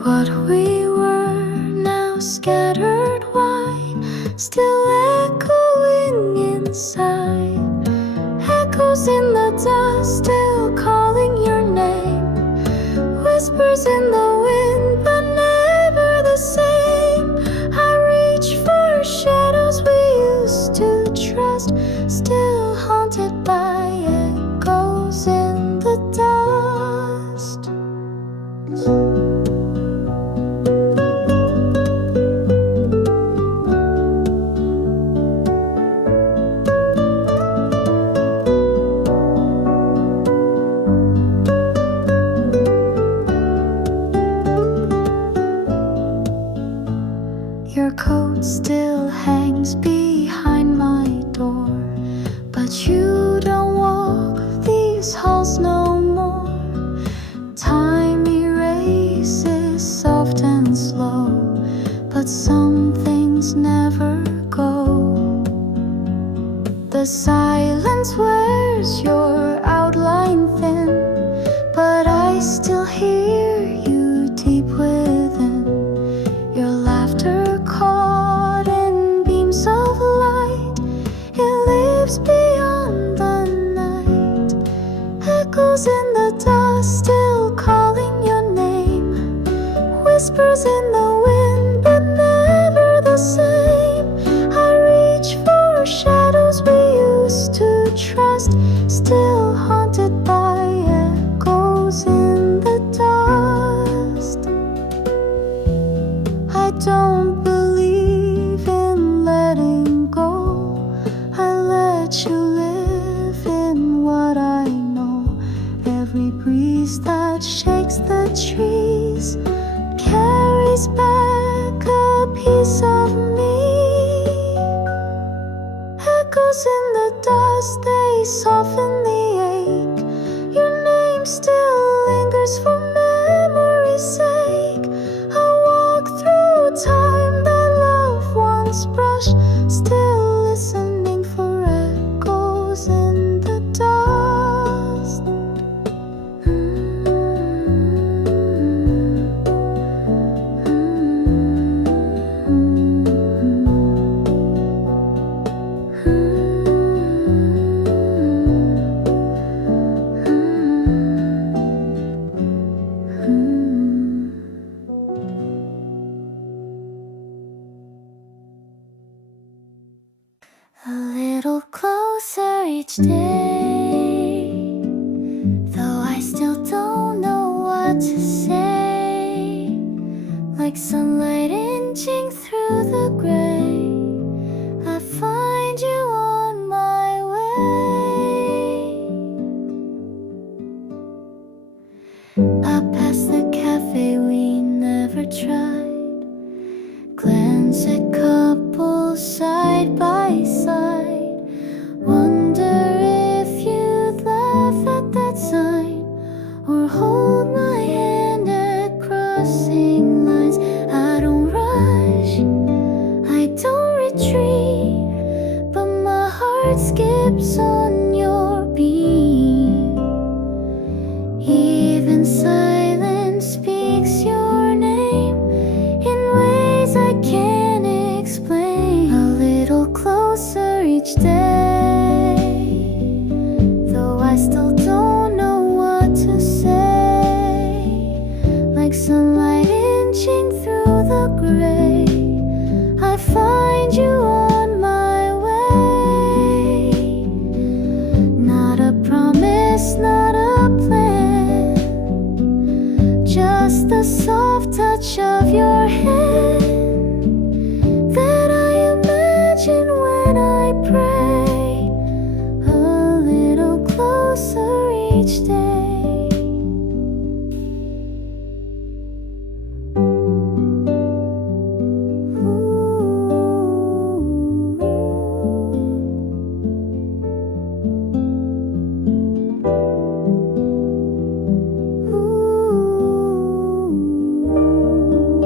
What we were now scattered wide, still echoing inside. Echoes in the dust, still calling your name. Whispers in the wind, but never the same. I reach for shadows we used to trust, still haunted by echoes in the dust. Your coat still hangs behind my door, but you don't walk these halls no more. Time erases soft and slow, but some things never go. The silence wears your outline thin, but I still hear you deep within. Your laughter caught in beams of light, it lives beyond the night. Echoes in the dust, still calling your name. Whispers in the wind, but never the same. I reach for shadows we used to trust, still haunted by echoes in the dust. I don't believe in letting go. I let you live in what I know. Every breeze that shakes the trees carries back a piece of me. Echoes in the dust, they soften the ache. Your name still lingers for memory's sake. I walk through time that love once brushed, still listening for echoes in the dust. A little closer each day, though I still don't know what to say. Like sunlight inching through the gray, I find you on my way. Up past the cafe we never tried, glance at couples side by side. Wonder if you'd laugh at that sign, or hold my hand at crossing lines. I don't rush, I don't retreat, but my heart skips on your beat. Even silence speaks your name in ways I can't explain. A little closer each day, though I still don't know what to say. Like sunlight inching through the gray, I find you on my way. Not a promise, not a plan, just the soft touch of your hand that I imagine when I pray. A little closer each day. Ooh.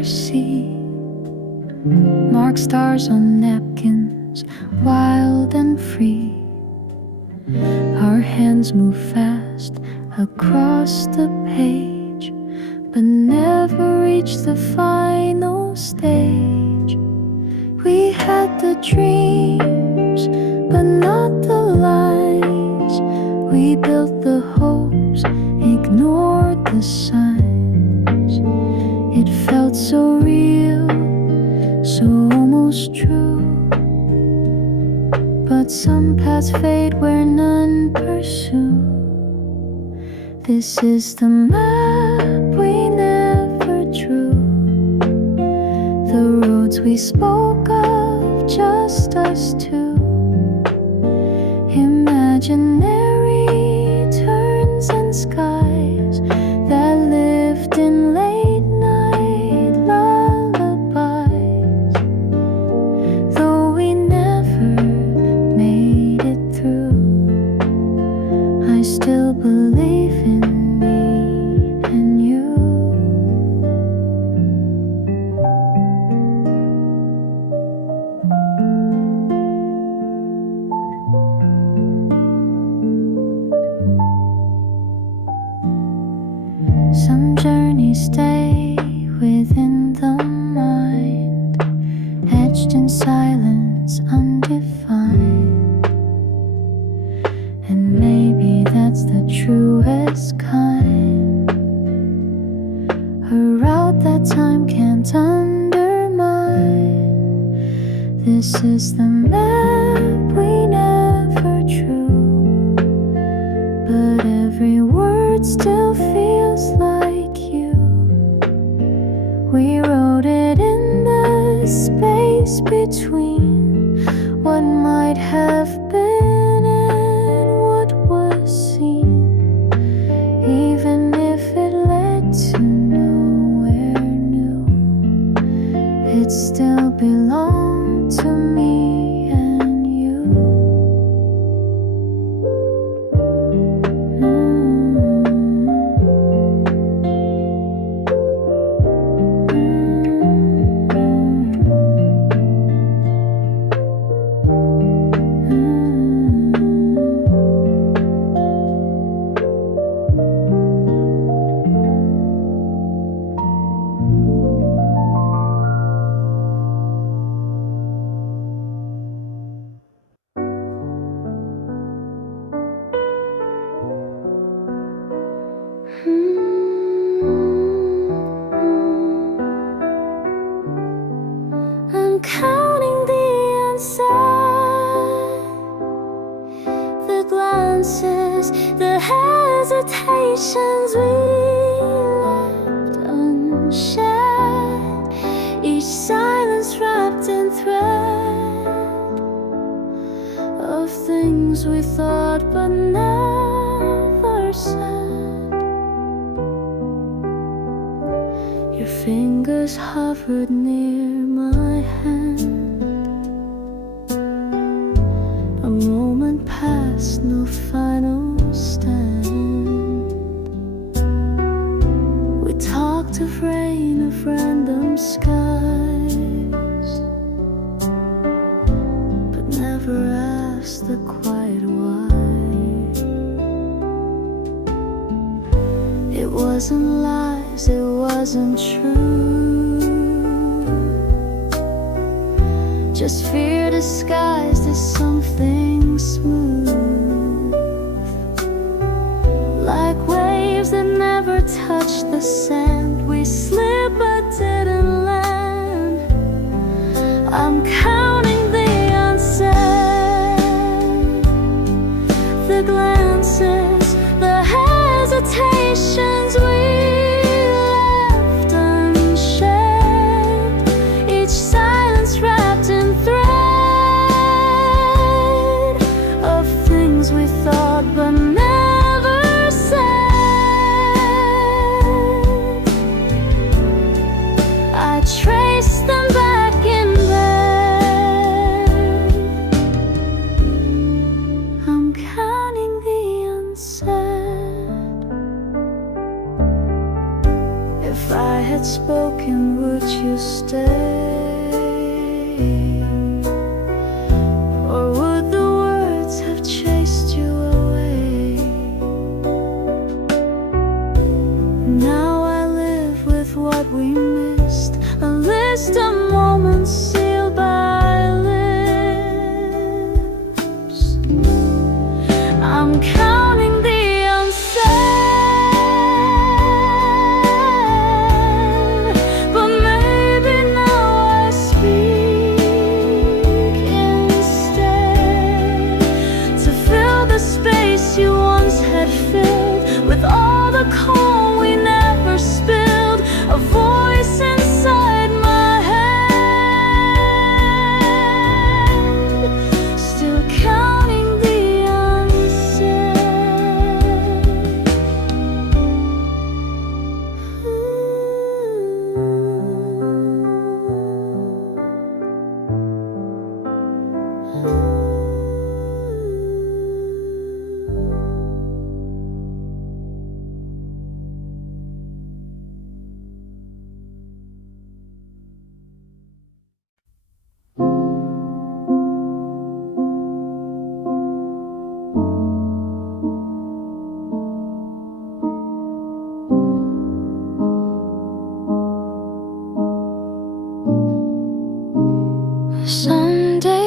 never see. Mark stars on napkins, wild and free. Our hands move fast across the page, but never reach the final stage. We had the dreams, but not the lies. We built the hopes, ignored the signs. It felt so real, so almost true. But some paths fade where none pursue. This is the map we never drew, the roads we spoke of, just us two. Imaginary turns and skies that lived in late night lullabies. Though we never made it through, I still believe in me and you. Some journeys stay within the mind, etched in silence, undefined. And maybe that's the truest kind, a route that time can't undermine. This is the map we never drew, but every word still feels like you. We wrote it in the space between what might have been and what was seen. Even if it led to nowhere new, it still belonged to me and you. I'm counting the unsaid, the glances, the hesitations we left unshared. Each silence wrapped in thread of things we thought but never said. Your fingers hovered near my hand. A moment passed, no final stand. We talked of rain, of random skies, but never asked the quiet why. It wasn't lies, it wasn't true, just fear disguised as something smooth, like waves that never touch the sand. We slip but didn't land. I'm counting the unsaid, the glances, the hesitations we left unshared. Each silence wrapped in thread of things we thought but never said. I traced them back in bed.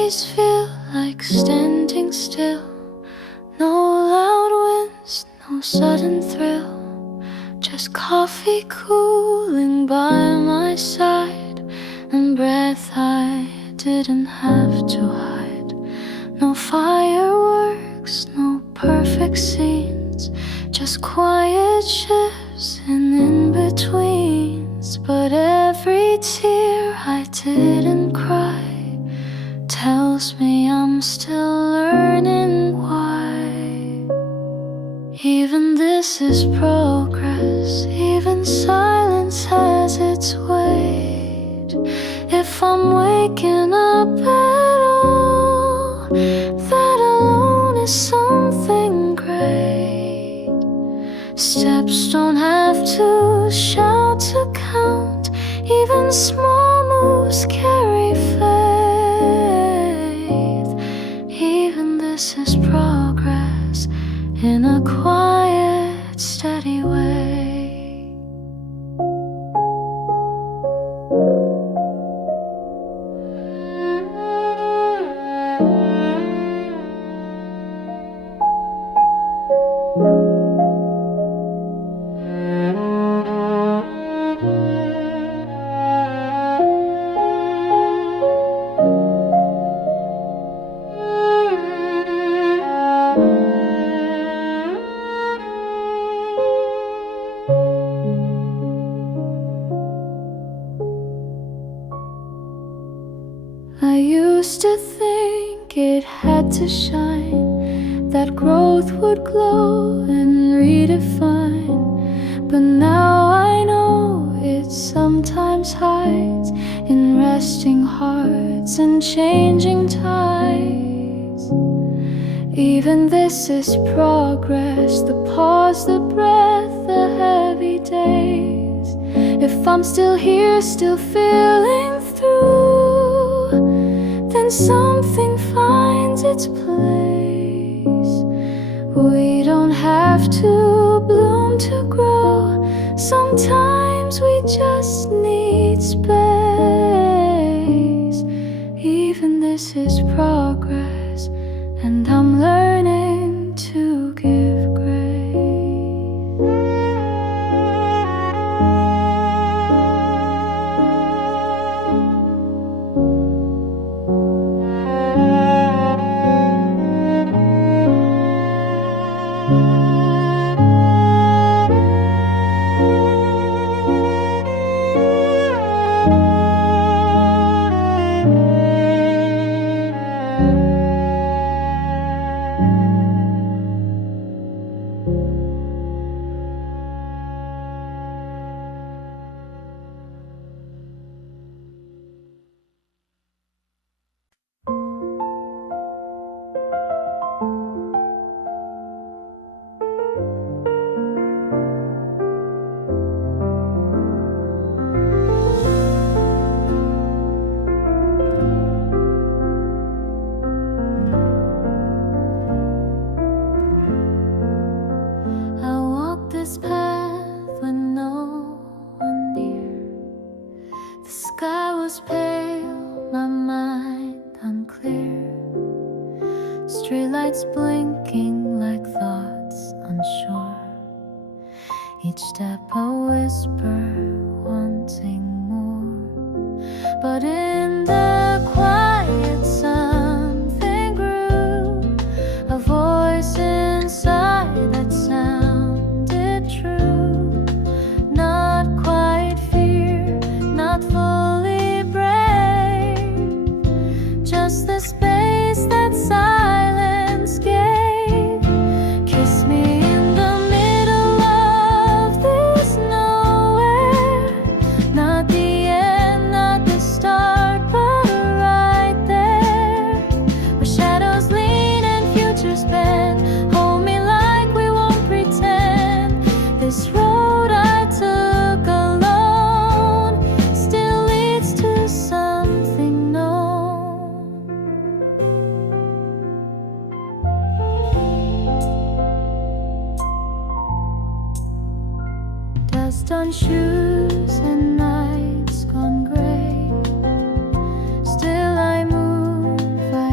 days feel like standing still. No loud winds, no sudden thrill. Just coffee cooling by my side, and breath I didn't have to hide. No fireworks, no perfect scenes, just quiet shifts and in-betweens. But every tear I didn't cry tells me I'm still learning why. Even this is progress, even silence has its weight. If I'm waking up at all, that alone is something great. Steps don't have to shout to count, even small moves carry faith. Even this is progress in a quiet, steady way. I used to think it had to shine, that growth would glow and redefine. But now I know it sometimes hides in resting hearts and changing tides. Even this is progress, the pause, the breath, the heavy days. If I'm still here, still feeling through, then something finds its place. We don't have to bloom to grow, sometimes we just need space. Even this is progress, and I'm learning to give grace. This path with no one near. The sky was pale, my mind unclear. Streetlights blinking like thoughts unsure. Each step a whisper, wanting more. But in the quiet something grew, a voice inside that sounded true. Not quite fear, not fully brave, just the space that silence gave. Kiss me in the middle of this nowhere. Not the end, not the start, but right there, where shadows lean and futures bend. Hold me like we won't pretend. This road I took alone still leads to something known. Dust on shoes and nights gone gray. Still I move, I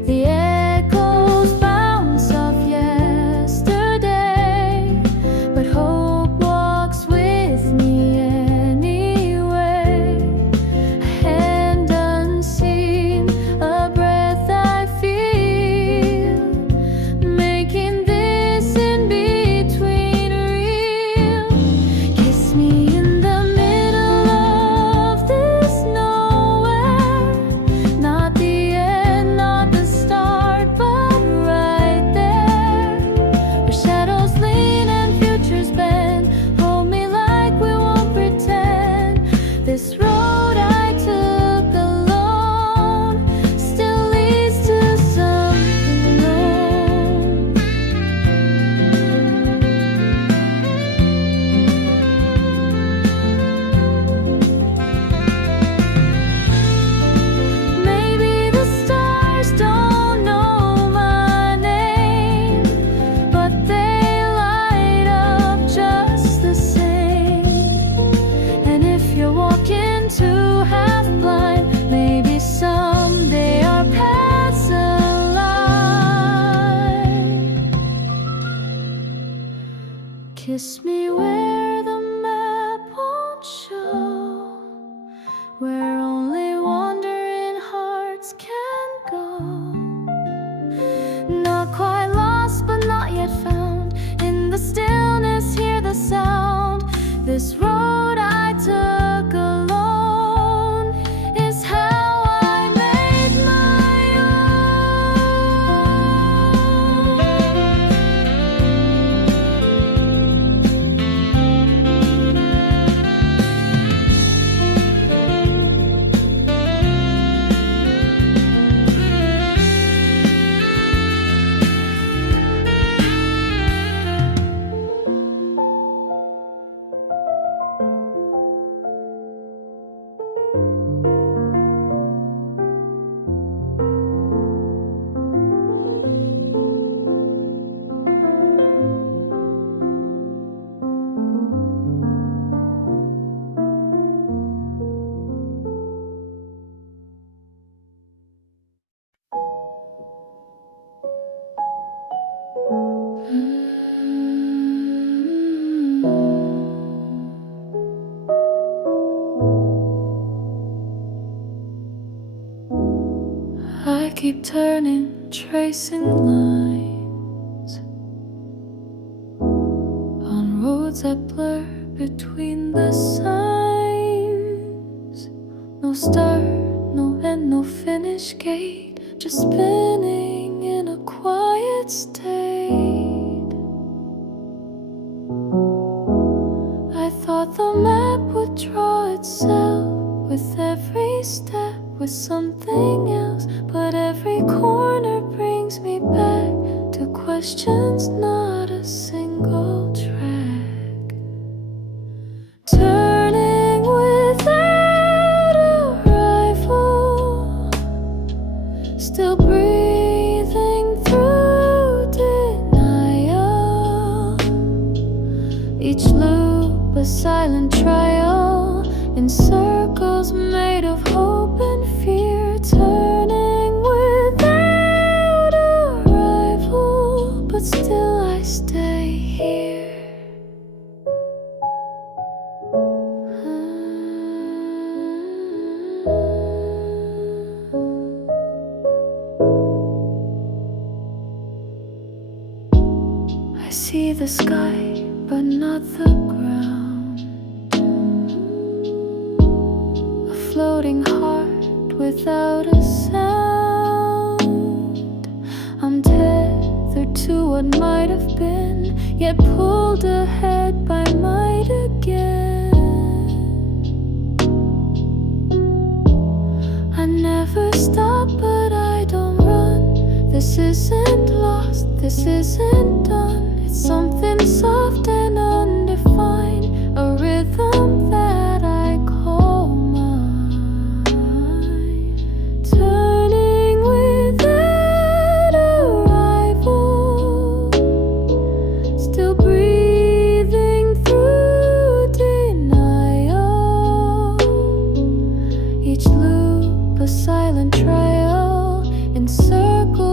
The echoes bounce off yesterday, but hope walks with me anyway. A hand unseen, a breath I feel, making this in between real. Kiss me in the middle of this nowhere, not the end, not the start, but right there, where shadows lean and futures bend. Hold me like we won't pretend. This road I took alone still leads to something known. Maybe the stars don't know my name, but they light up just the same. And if you're walking too half blind, maybe someday our paths align. Kiss me where the map won't show, where only wandering hearts can go. Not quite lost, but not yet found. In the stillness, hear the sound. This road I took alone is how I made my I keep turning, tracing lines on roads that blur between the signs. No start, no end, no finish gate, just spinning in a quiet state. I thought the map would draw itself with every step, with something else, but every corner brings me back to questions, not a single track. Turning without a rival, still breathing through denial. Each loop a silent trial, in circles made of hope and fear. Turning without a rival, but still I stay here. I see the sky, but not the ground. A floating heart without a sound. I'm tethered to what might have been, yet pulled ahead by might again. I never stop, but I don't run. This isn't lost, this isn't done. It's something soft and undefined, a rhythm that I call mine. Turning without a rival, still breathing through denial. Each loop a silent trial, in circles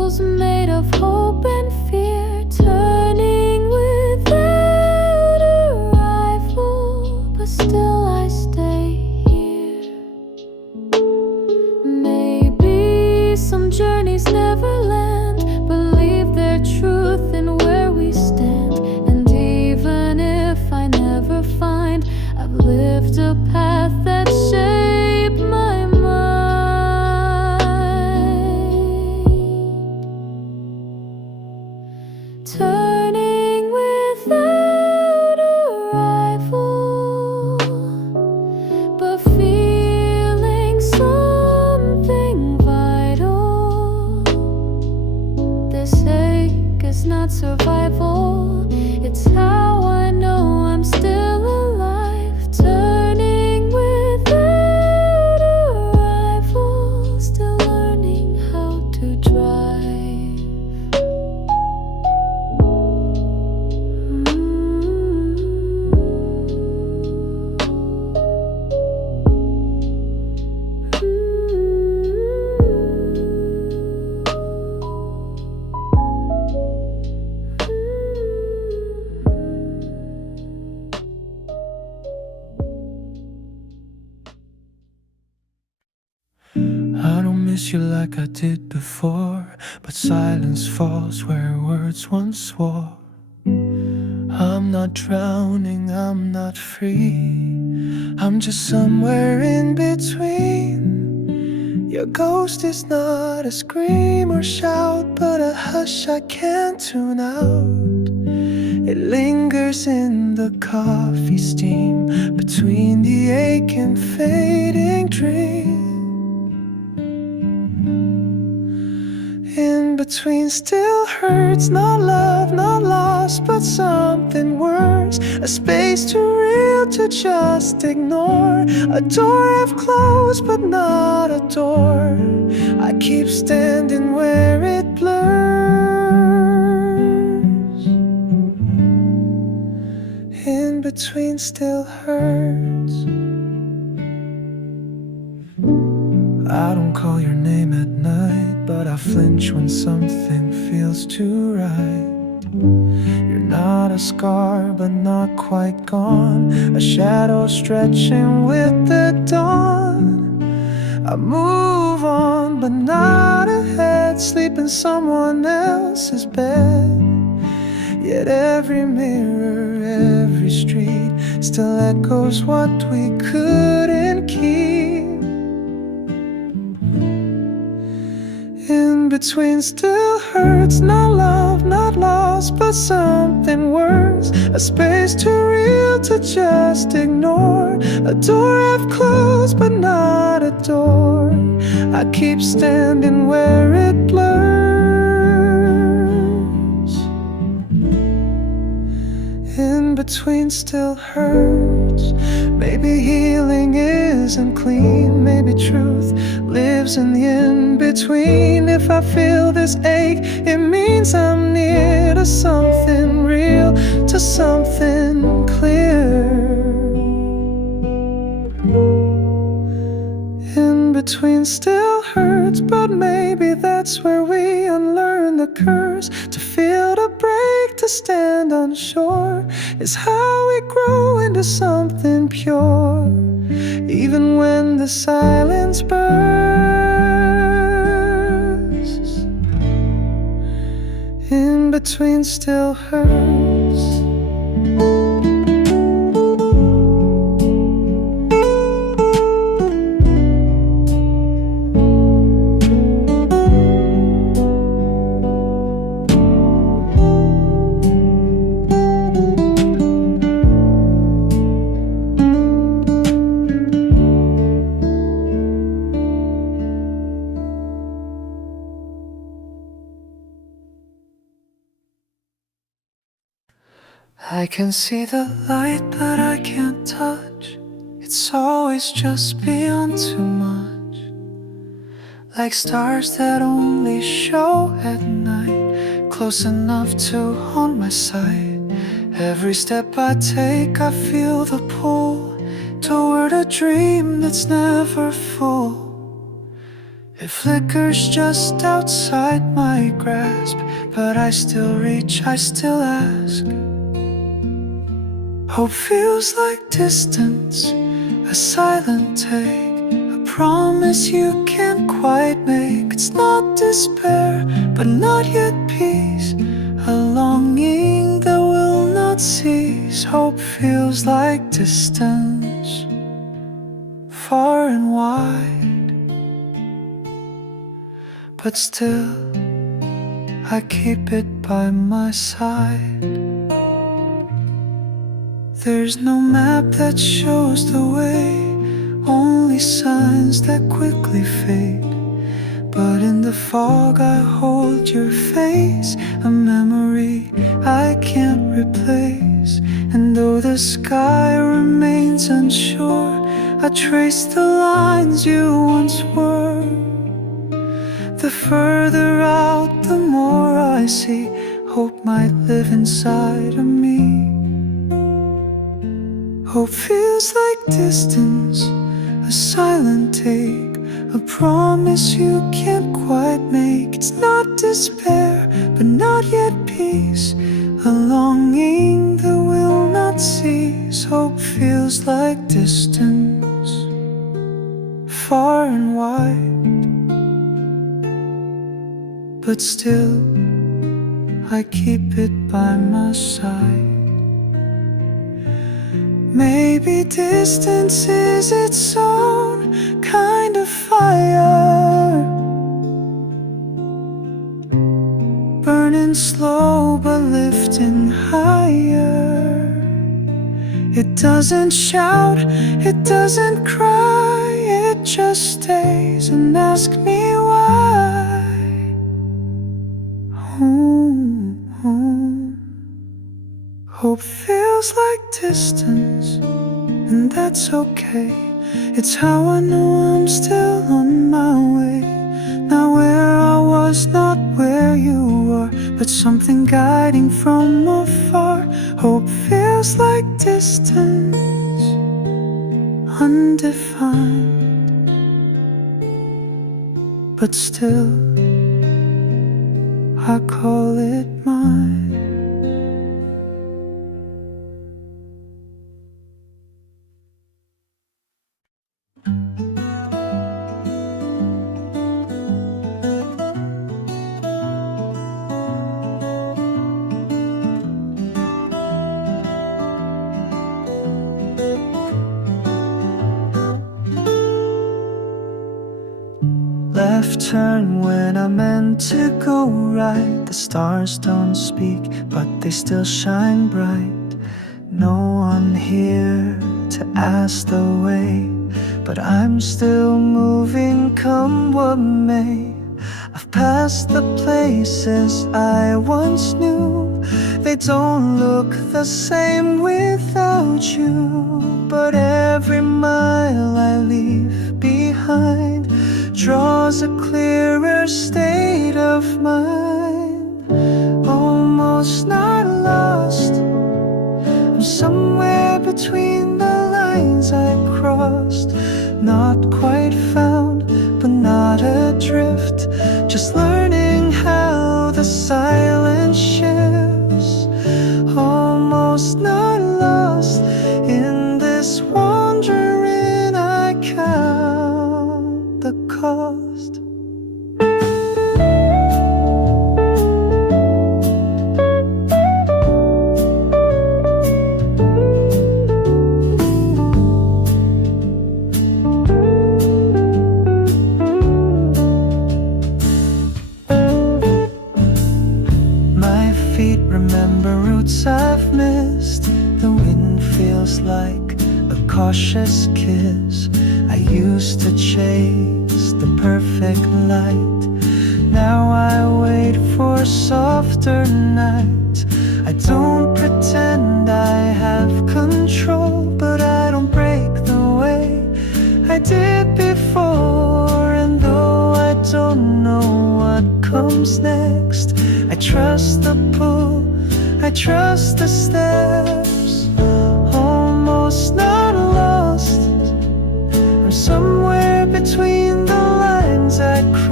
of hope and fear, turning without arrival, but still I stay here. Maybe some journeys never land, but leave their truth in where we stand. And even if I never find, I've lived a path that shaped my mind. Turning without arrival, but feeling something vital. This ache is not survival, it's how I know I'm still alive. Turning without arrival, still learning how to drive. I don't miss you like I did before, but silence falls where words once swore. I'm not drowning, I'm not free, I'm just somewhere in between. Your ghost is not a scream or shout, but a hush I can't tune out. It lingers in the coffee steam, between the ache and fading dream. In between still hurts, not love, not lost, but something worse. A space too real to just ignore. A door I've closed, but not a door. I keep standing where it blurs. In between still hurts. I don't call your name at night, but I flinch when something feels too right. You're not a scar, but not quite gone. A shadow stretching with the dawn. I move on, but not ahead. Sleep in someone else's bed. Yet every mirror, every street still echoes what we couldn't keep. In between still hurts, not love, not lost, but something worse. A space too real to just ignore. A door I've closed, but not a door. I keep standing where it blurs. In between still hurts. Maybe healing isn't clean, maybe truth lives in the in-between. If I feel this ache, it means I'm near to something real, to something clear. In between still hurts, but maybe that's where we unlearn the curse. To feel the break, to stand unsure, is how we grow into something pure. Even when the silence bursts, in between still hurts. I can see the light, but I can't touch. It's always just beyond too much. Like stars that only show at night, close enough to haunt my sight. Every step I take, I feel the pull toward a dream that's never full. It flickers just outside my grasp, but I still reach, I still ask. Hope feels like distance, a silent take, a promise you can't quite make. It's not despair, but not yet peace, a longing that will not cease. Hope feels like distance, far and wide, but still I keep it by my side. There's no map that shows the way, only signs that quickly fade. But in the fog I hold your face, a memory I can't replace. And though the sky remains unsure, I trace the lines you once were. The further out, the more I see hope might live inside of me. Hope feels like distance, a silent take, a promise you can't quite make. It's not despair, but not yet peace, a longing that will not cease. Hope feels like distance, far and wide, but still I keep it by my side. Maybe distance is its own kind of fire, burning slow but lifting higher. It doesn't shout, it doesn't cry, it just stays and asks me why. Hope feels like distance, and that's okay. It's how I know I'm still on my way. Not where I was, not where you are, but something guiding from afar. Hope feels like distance, undefined, but still I call it mine. Left turn when I meant to go right. The stars don't speak, but they still shine bright. No one here to ask the way, but I'm still moving come what may. I've passed the places I once knew. They don't look the same without you, but every mile I leave behind draws a clearer state of mind. Almost not lost, I'm somewhere between the lines I crossed. Not quite found, but not adrift, just learning how the silence shifts. Almost not lost in this wandering, I count the cost. My feet remember routes I've missed. The wind feels like a cautious kiss. I used to chase the perfect light. Now I wait for softer nights. I don't pretend I have control, but I don't break the way I did before. And though I don't know what comes next, I trust the pull, I trust the steps. Almost not lost, I'm somewhere between the lines I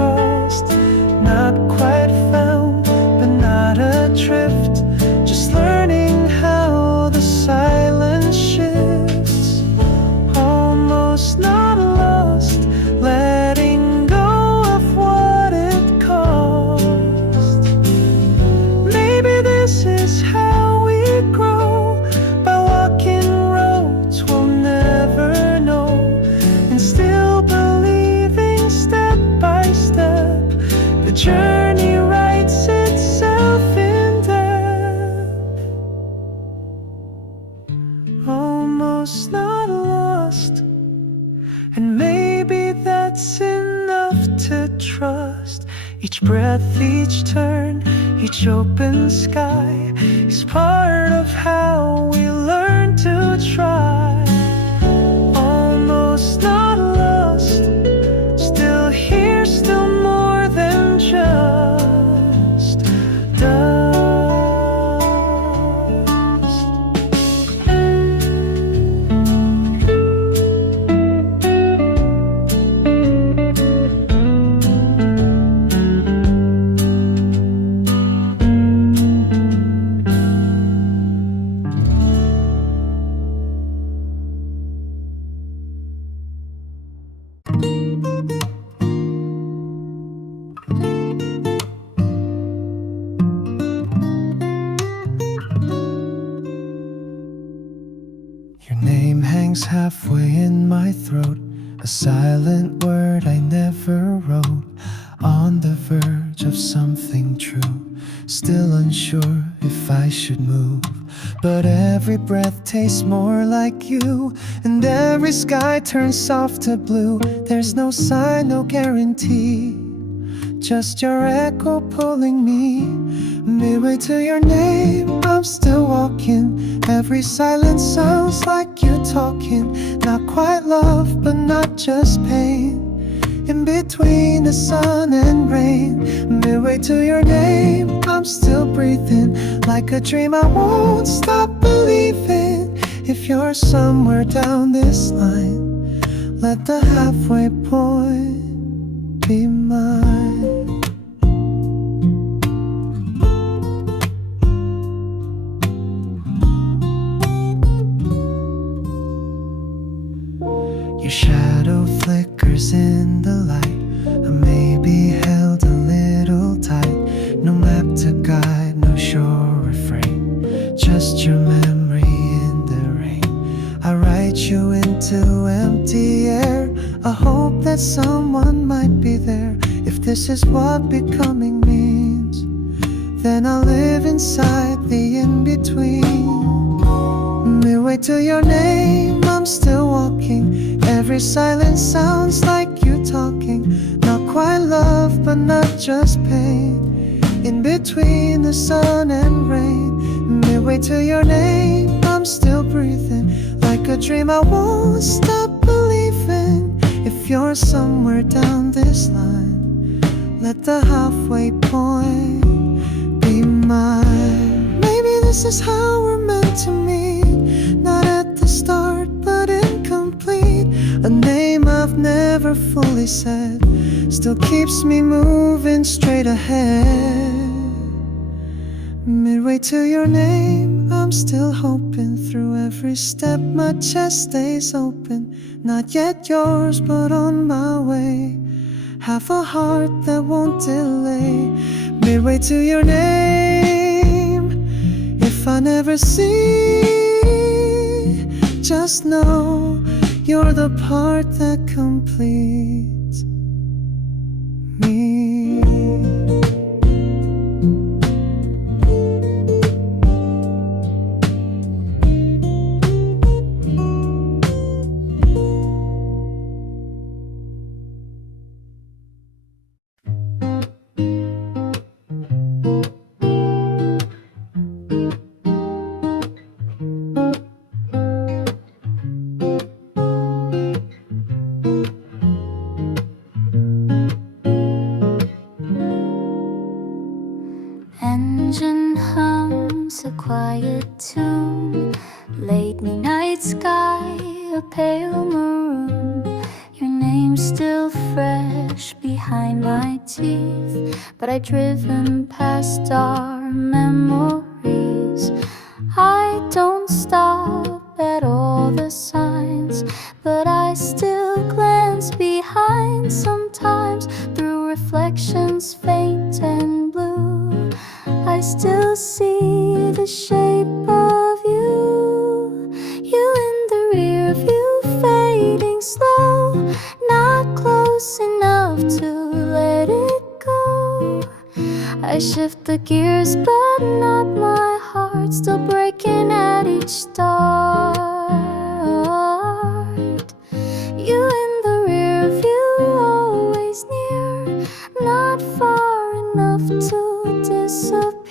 Each open sky is part of how we learn to try. Almost not lost, still here, still more than just dust. Your name hangs halfway in my throat, a silent word I never wrote. On the verge of something true, still unsure if I should move. But every breath tastes more like you, and every sky turns soft to blue. There's no sign, no guarantee, just your echo pulling me. Midway to your name, I'm still walking. Every silence sounds like you talking. Not quite love, but not just pain. In between the sun and rain, midway to your name, I'm still breathing. Like a dream I won't stop believing. If you're somewhere down this line, let the halfway point be mine. Your shadow flickers in the light. I may be held a little tight. No map to guide, no sure refrain, just your memory in the rain. I write you into empty air, a hope that someone might be there. If this is what becoming means, then I'll live inside the in-between. Midway to your name, I'm still walking. Every silence sounds like you talking. Not quite love, but not just pain. In between the sun and rain, midway to your name, I'm still breathing. Like a dream I won't stop believing. If you're somewhere down this line, let the halfway point be mine. Maybe this is how we're meant to meet. Not at the start, but incomplete. A name I've never fully said still keeps me moving straight ahead. Midway to your name, I'm still hoping. Through every step my chest stays open. Not yet yours, but on my way. Have a heart that won't delay. Midway to your name, if I never see, just know you're the part that completes me. Engine hums a quiet tune. Late midnight sky, a pale maroon. Your name's still fresh behind my teeth, but I've driven past our memories. I don't stop at all the signs, but I still glance behind sometimes. Through reflections faint and blue, I still see the shape of you. You in the rear view, fading slow, not close enough to let it go. I shift the gears, but not my heart, still breaking at each start. You in the rear view, always near, not far enough to disappear.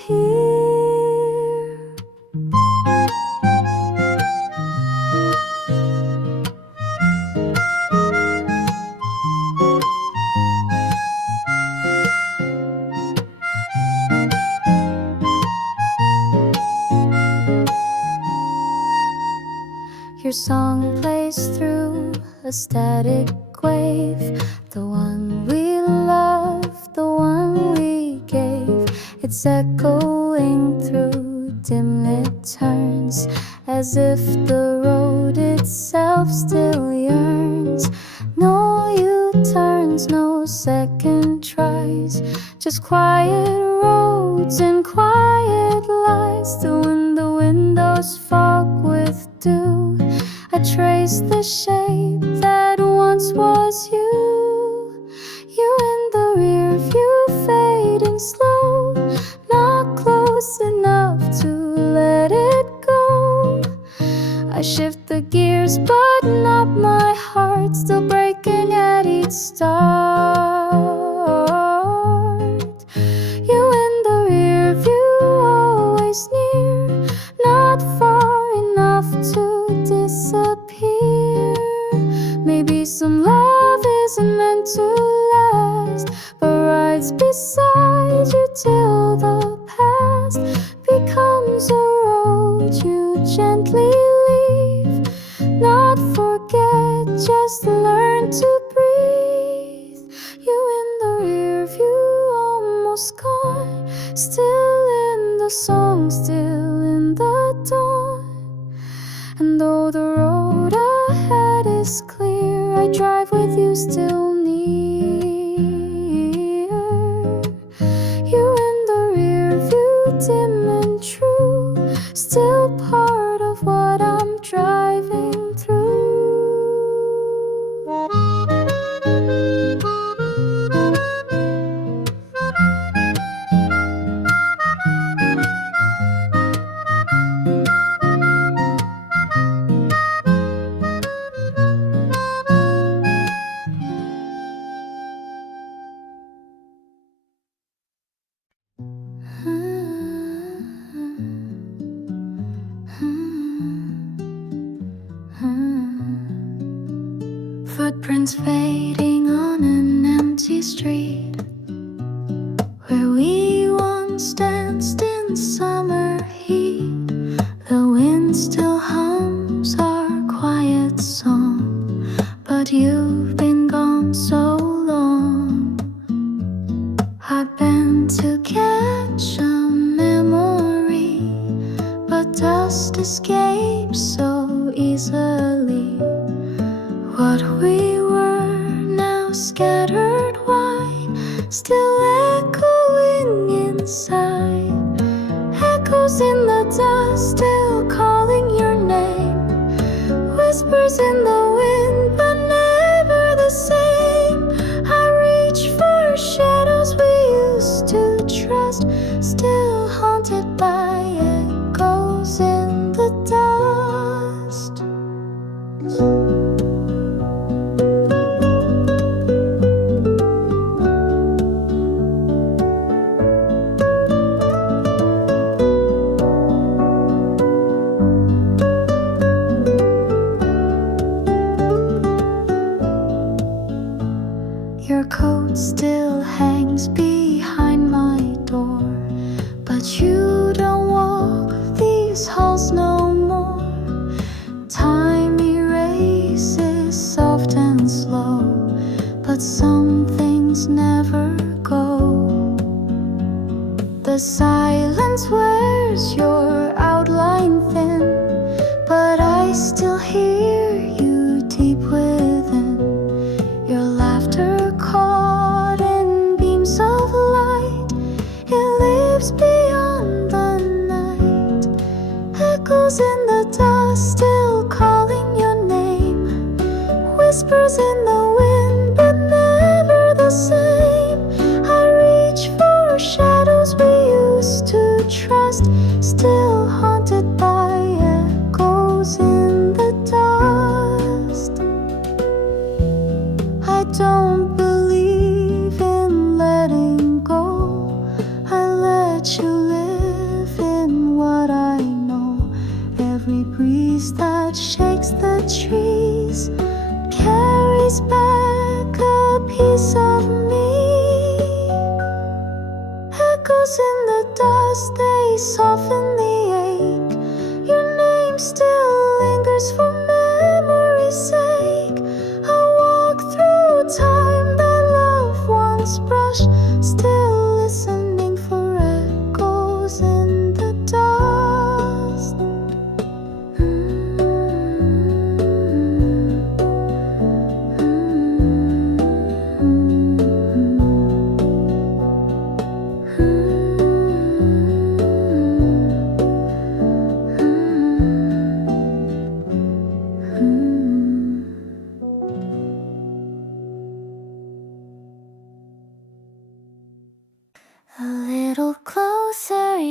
Your song plays through a static wave, the one we love, the one we gave. It's echoing through dim-lit turns, as if the road itself still yearns. No U-turns, no second tries, just quiet roads and quiet lights. When the windows fog with dew, I trace the shape that once was you. You in the rear view, fading slow, not close enough to let it go. I shift the gears, but not my heart, still breaking at each start. You in the rear view, always near, not far enough to disappear. Maybe some love isn't meant to last, but rides beside you till the past becomes a road you gently leave. Not forget, just learn to breathe. You in the rear view, almost gone, still in the song, still in the dawn. And though the road ahead is clear, I drive with you still near. You in the rear view, dim and true, still part of what I'm driving through. Footprints fading on an empty street, where we once danced in summer heat. The wind still hums our quiet song, but you've been gone so long. I bent to catch a memory, but dust escapes so easily. What we were, now scattered wide, still echoing inside. Echoes in the dust, still calling your name. Whispers in the wind, but never the same. I reach for shadows we used to trust, still haunted by echoes in the dust. Your coat still hangs behind my door, but you don't walk these halls no more. Time erases soft and slow, but some things never go. The silence wears your outline thin, but I still hear you deep within. Your laughter caught in beams of light, it lives beyond the night. Echoes in the dust, still calling your name. Whispers in the wind, but never the same. I reach for shadows we used to trust, still haunted by echoes in the dust. I don't believe in letting go. I let you live in what I know. Every breeze that shakes the trees carries back a piece of me. Echoes in the dust, they soften the ache. Your name still lingers for me.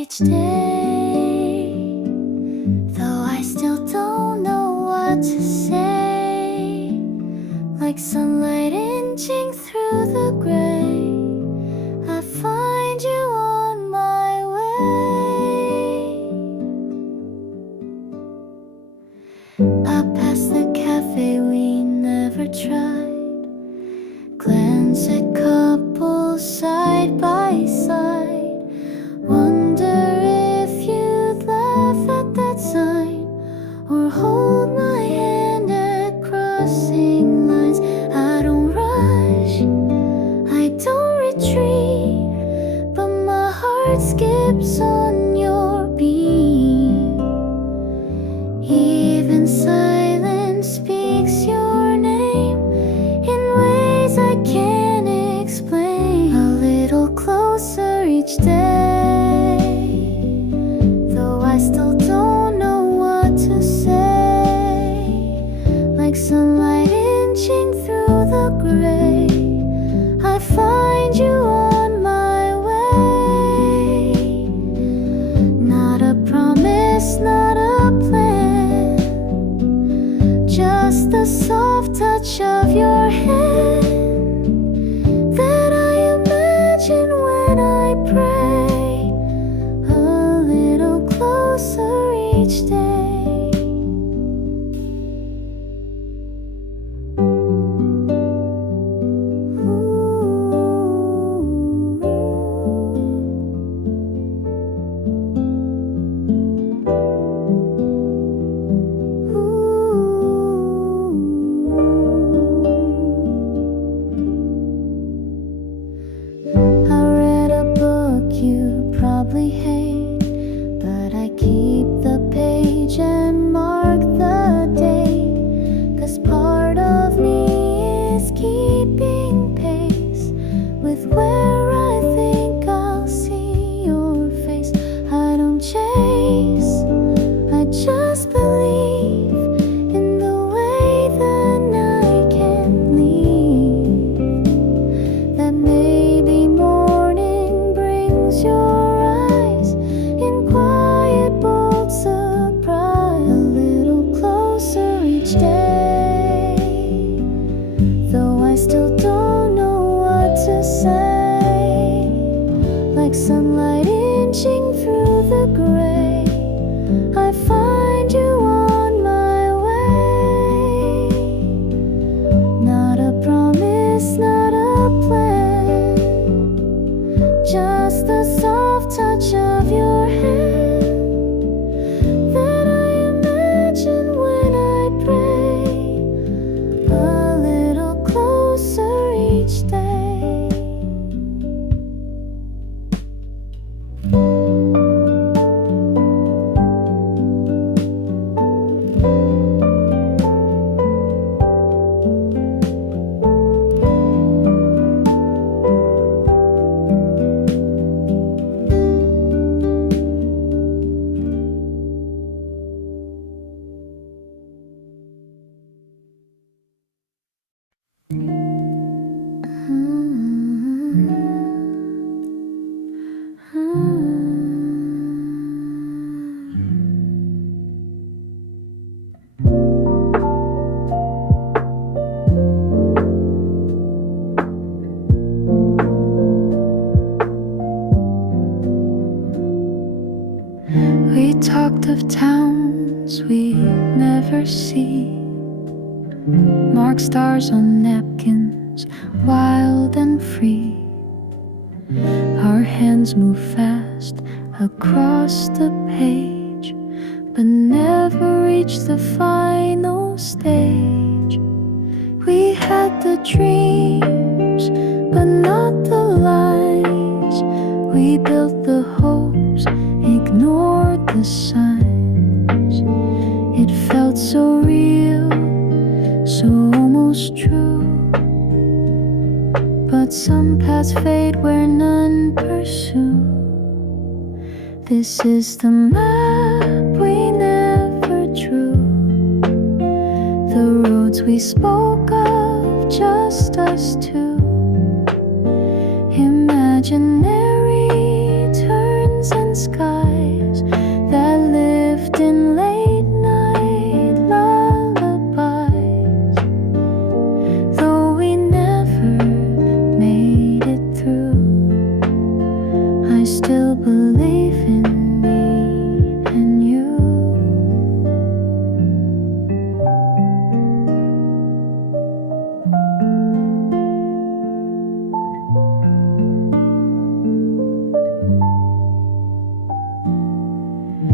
each day, though I still don't know what to say. Like sunlight inching through the gray, I find you on my way. I pass the cafe we never tried, glance at couples side by side, wonder if you'd laugh at that sign or hold my hand at crossing lines. I don't rush, I don't retreat, but my heart skips on your beat. Even silence speaks your name in ways I can't explain. A little closer each day, though I still don't know what to say. Like sunlight inching through the gray, I find you on my way. Not a promise, not a plan, just the soft touch of your hand that I imagine when I pray. A little closer each day. I read a book you probably hate, but I keep the page and mark the date. 'Cause part of me is keeping pace with where I think I'll see your face. I don't chase, I just believe in the way the night can leave. That maybe morning brings your eyes in quiet, bold surprise. A little closer each day, though I still don't know what to say. Like sunlight inching through the gray, I find you on my way. Not a promise, not a plan, just the soft touch of your hand that I imagine when I pray. A little closer each day. We talked of towns we'd never see, marked stars on napkins, wild and free. Our hands move fast across the page, but never reach the final stage. We had the dreams, but not the lies. We built the hopes, ignored the signs. It felt so real, so almost true. But some paths fade where none pursue. This is the map we never drew, the roads we spoke of, just us two. Imaginary turns and skies.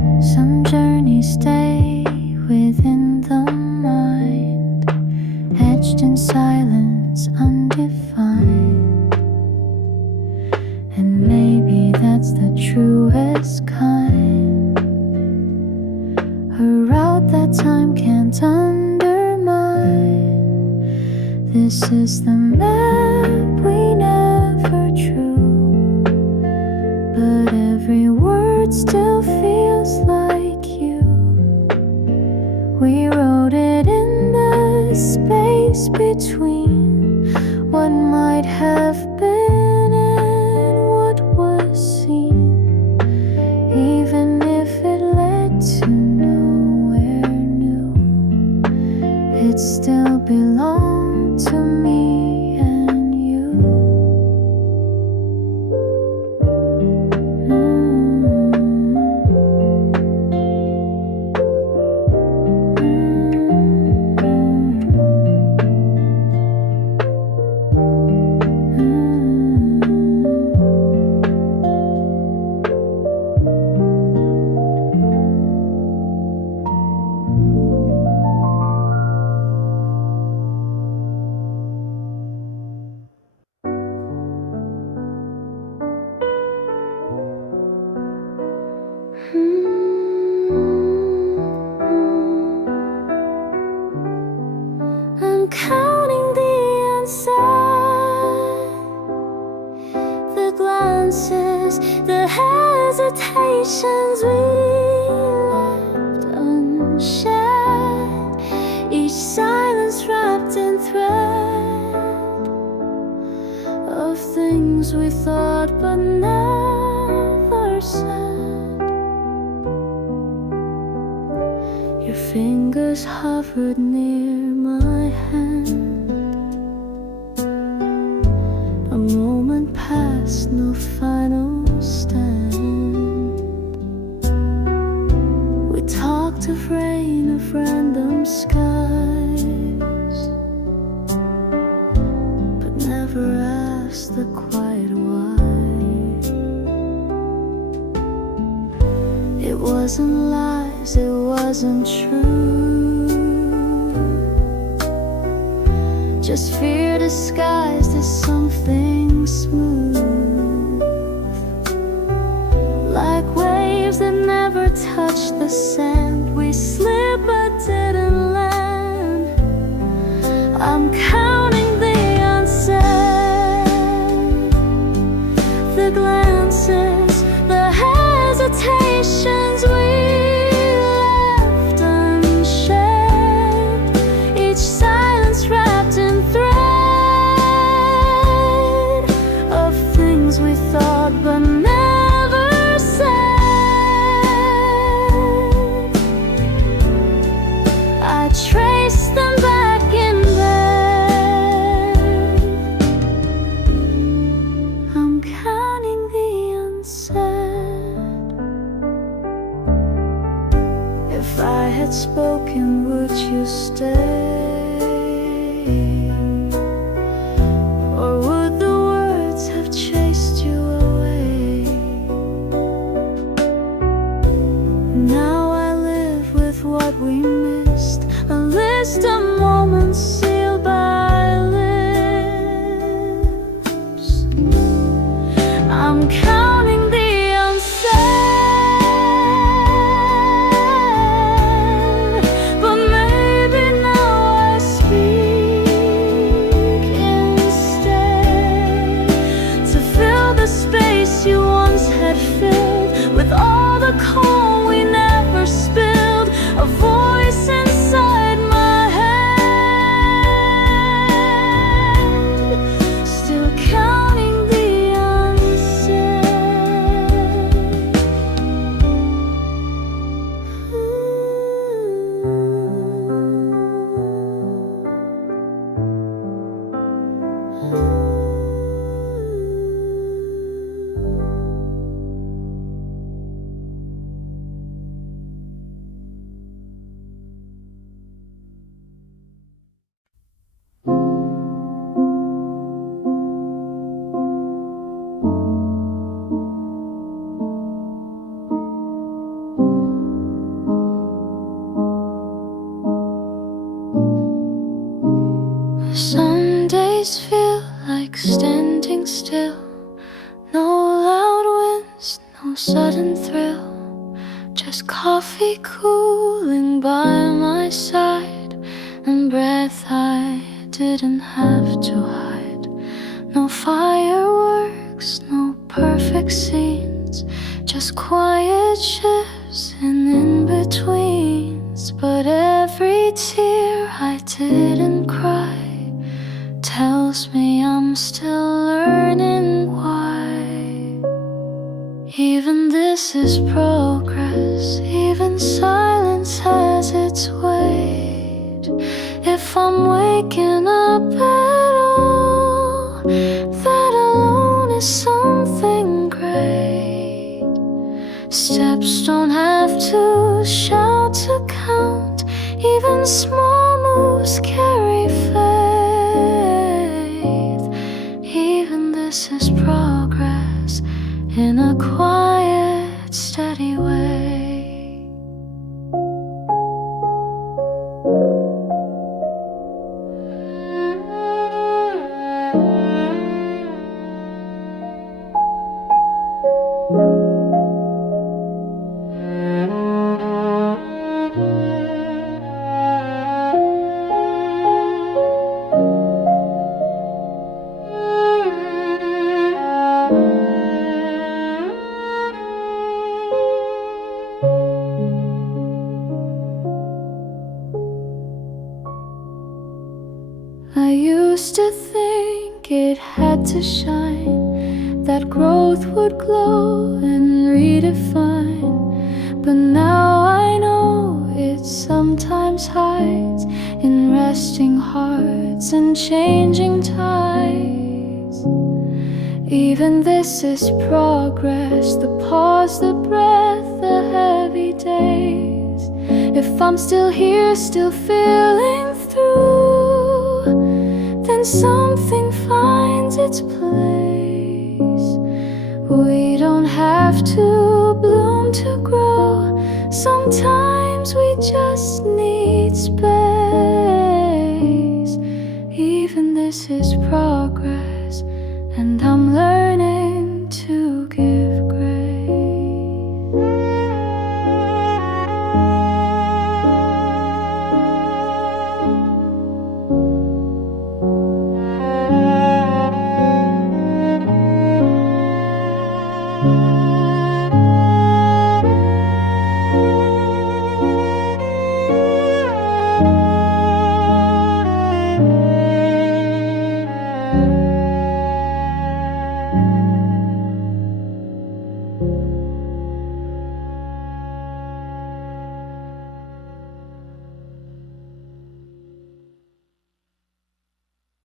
Some journeys stay within the mind, etched in silence, undefined. And maybe that's the truest kind, a route that time can't undermine. This is the map we never drew, but every word still feels like you. We wrote it in the space between what might have been and what was seen, even if it led to nowhere new. It still belonged to me and you. I'm counting the unsaid, the glances, the hesitations we left unshared, each silence wrapped in thread of things we thought but never said. Your fingers hovered near my hand. A moment passed, no final stand. We talked of rain, of random skies, but never asked the quiet why. It wasn't lies, it wasn't true, just fear disguised as something smooth, like waves that never touch the sand. We slip but didn't land. I'm counting the unsaid, the glances, the hesitations we left unshared, each silence wrapped in thread of things we thought but never said. I traced them back in bed. I'm counting the unsaid. If I had spoken, would you stay? Or would the words have chased you away? Now I live with what we missed, a list of moments sealed by lips. I'm counting the unsaid, but maybe now I speak instead, to fill the space you once had filled with all the calm we never spilled, a voice inside my head, still counting the unsaid. Some days feel like standing still. No loud winds, no sudden thrill. Just coffee cooling by my side, and breath I didn't have to hide. No fireworks, no perfect scenes, just quiet shifts and in-betweens. But every tear I didn't cry tells me I'm still learning why. Even this is progress, even silence has its weight. If I'm waking up at all, that alone is something great. Steps don't have to shout to count, even small moves carry faith. Even this is progress in a quiet, steady way. I used to think it had to shine, that growth would glow and redefine. But now I know it sometimes hides in resting hearts and changing tides. Even this is progress, the pause, the breath, the heavy days. If I'm still here, still feeling through, then something finds its place. We don't have to bloom to grow, sometimes we just need space.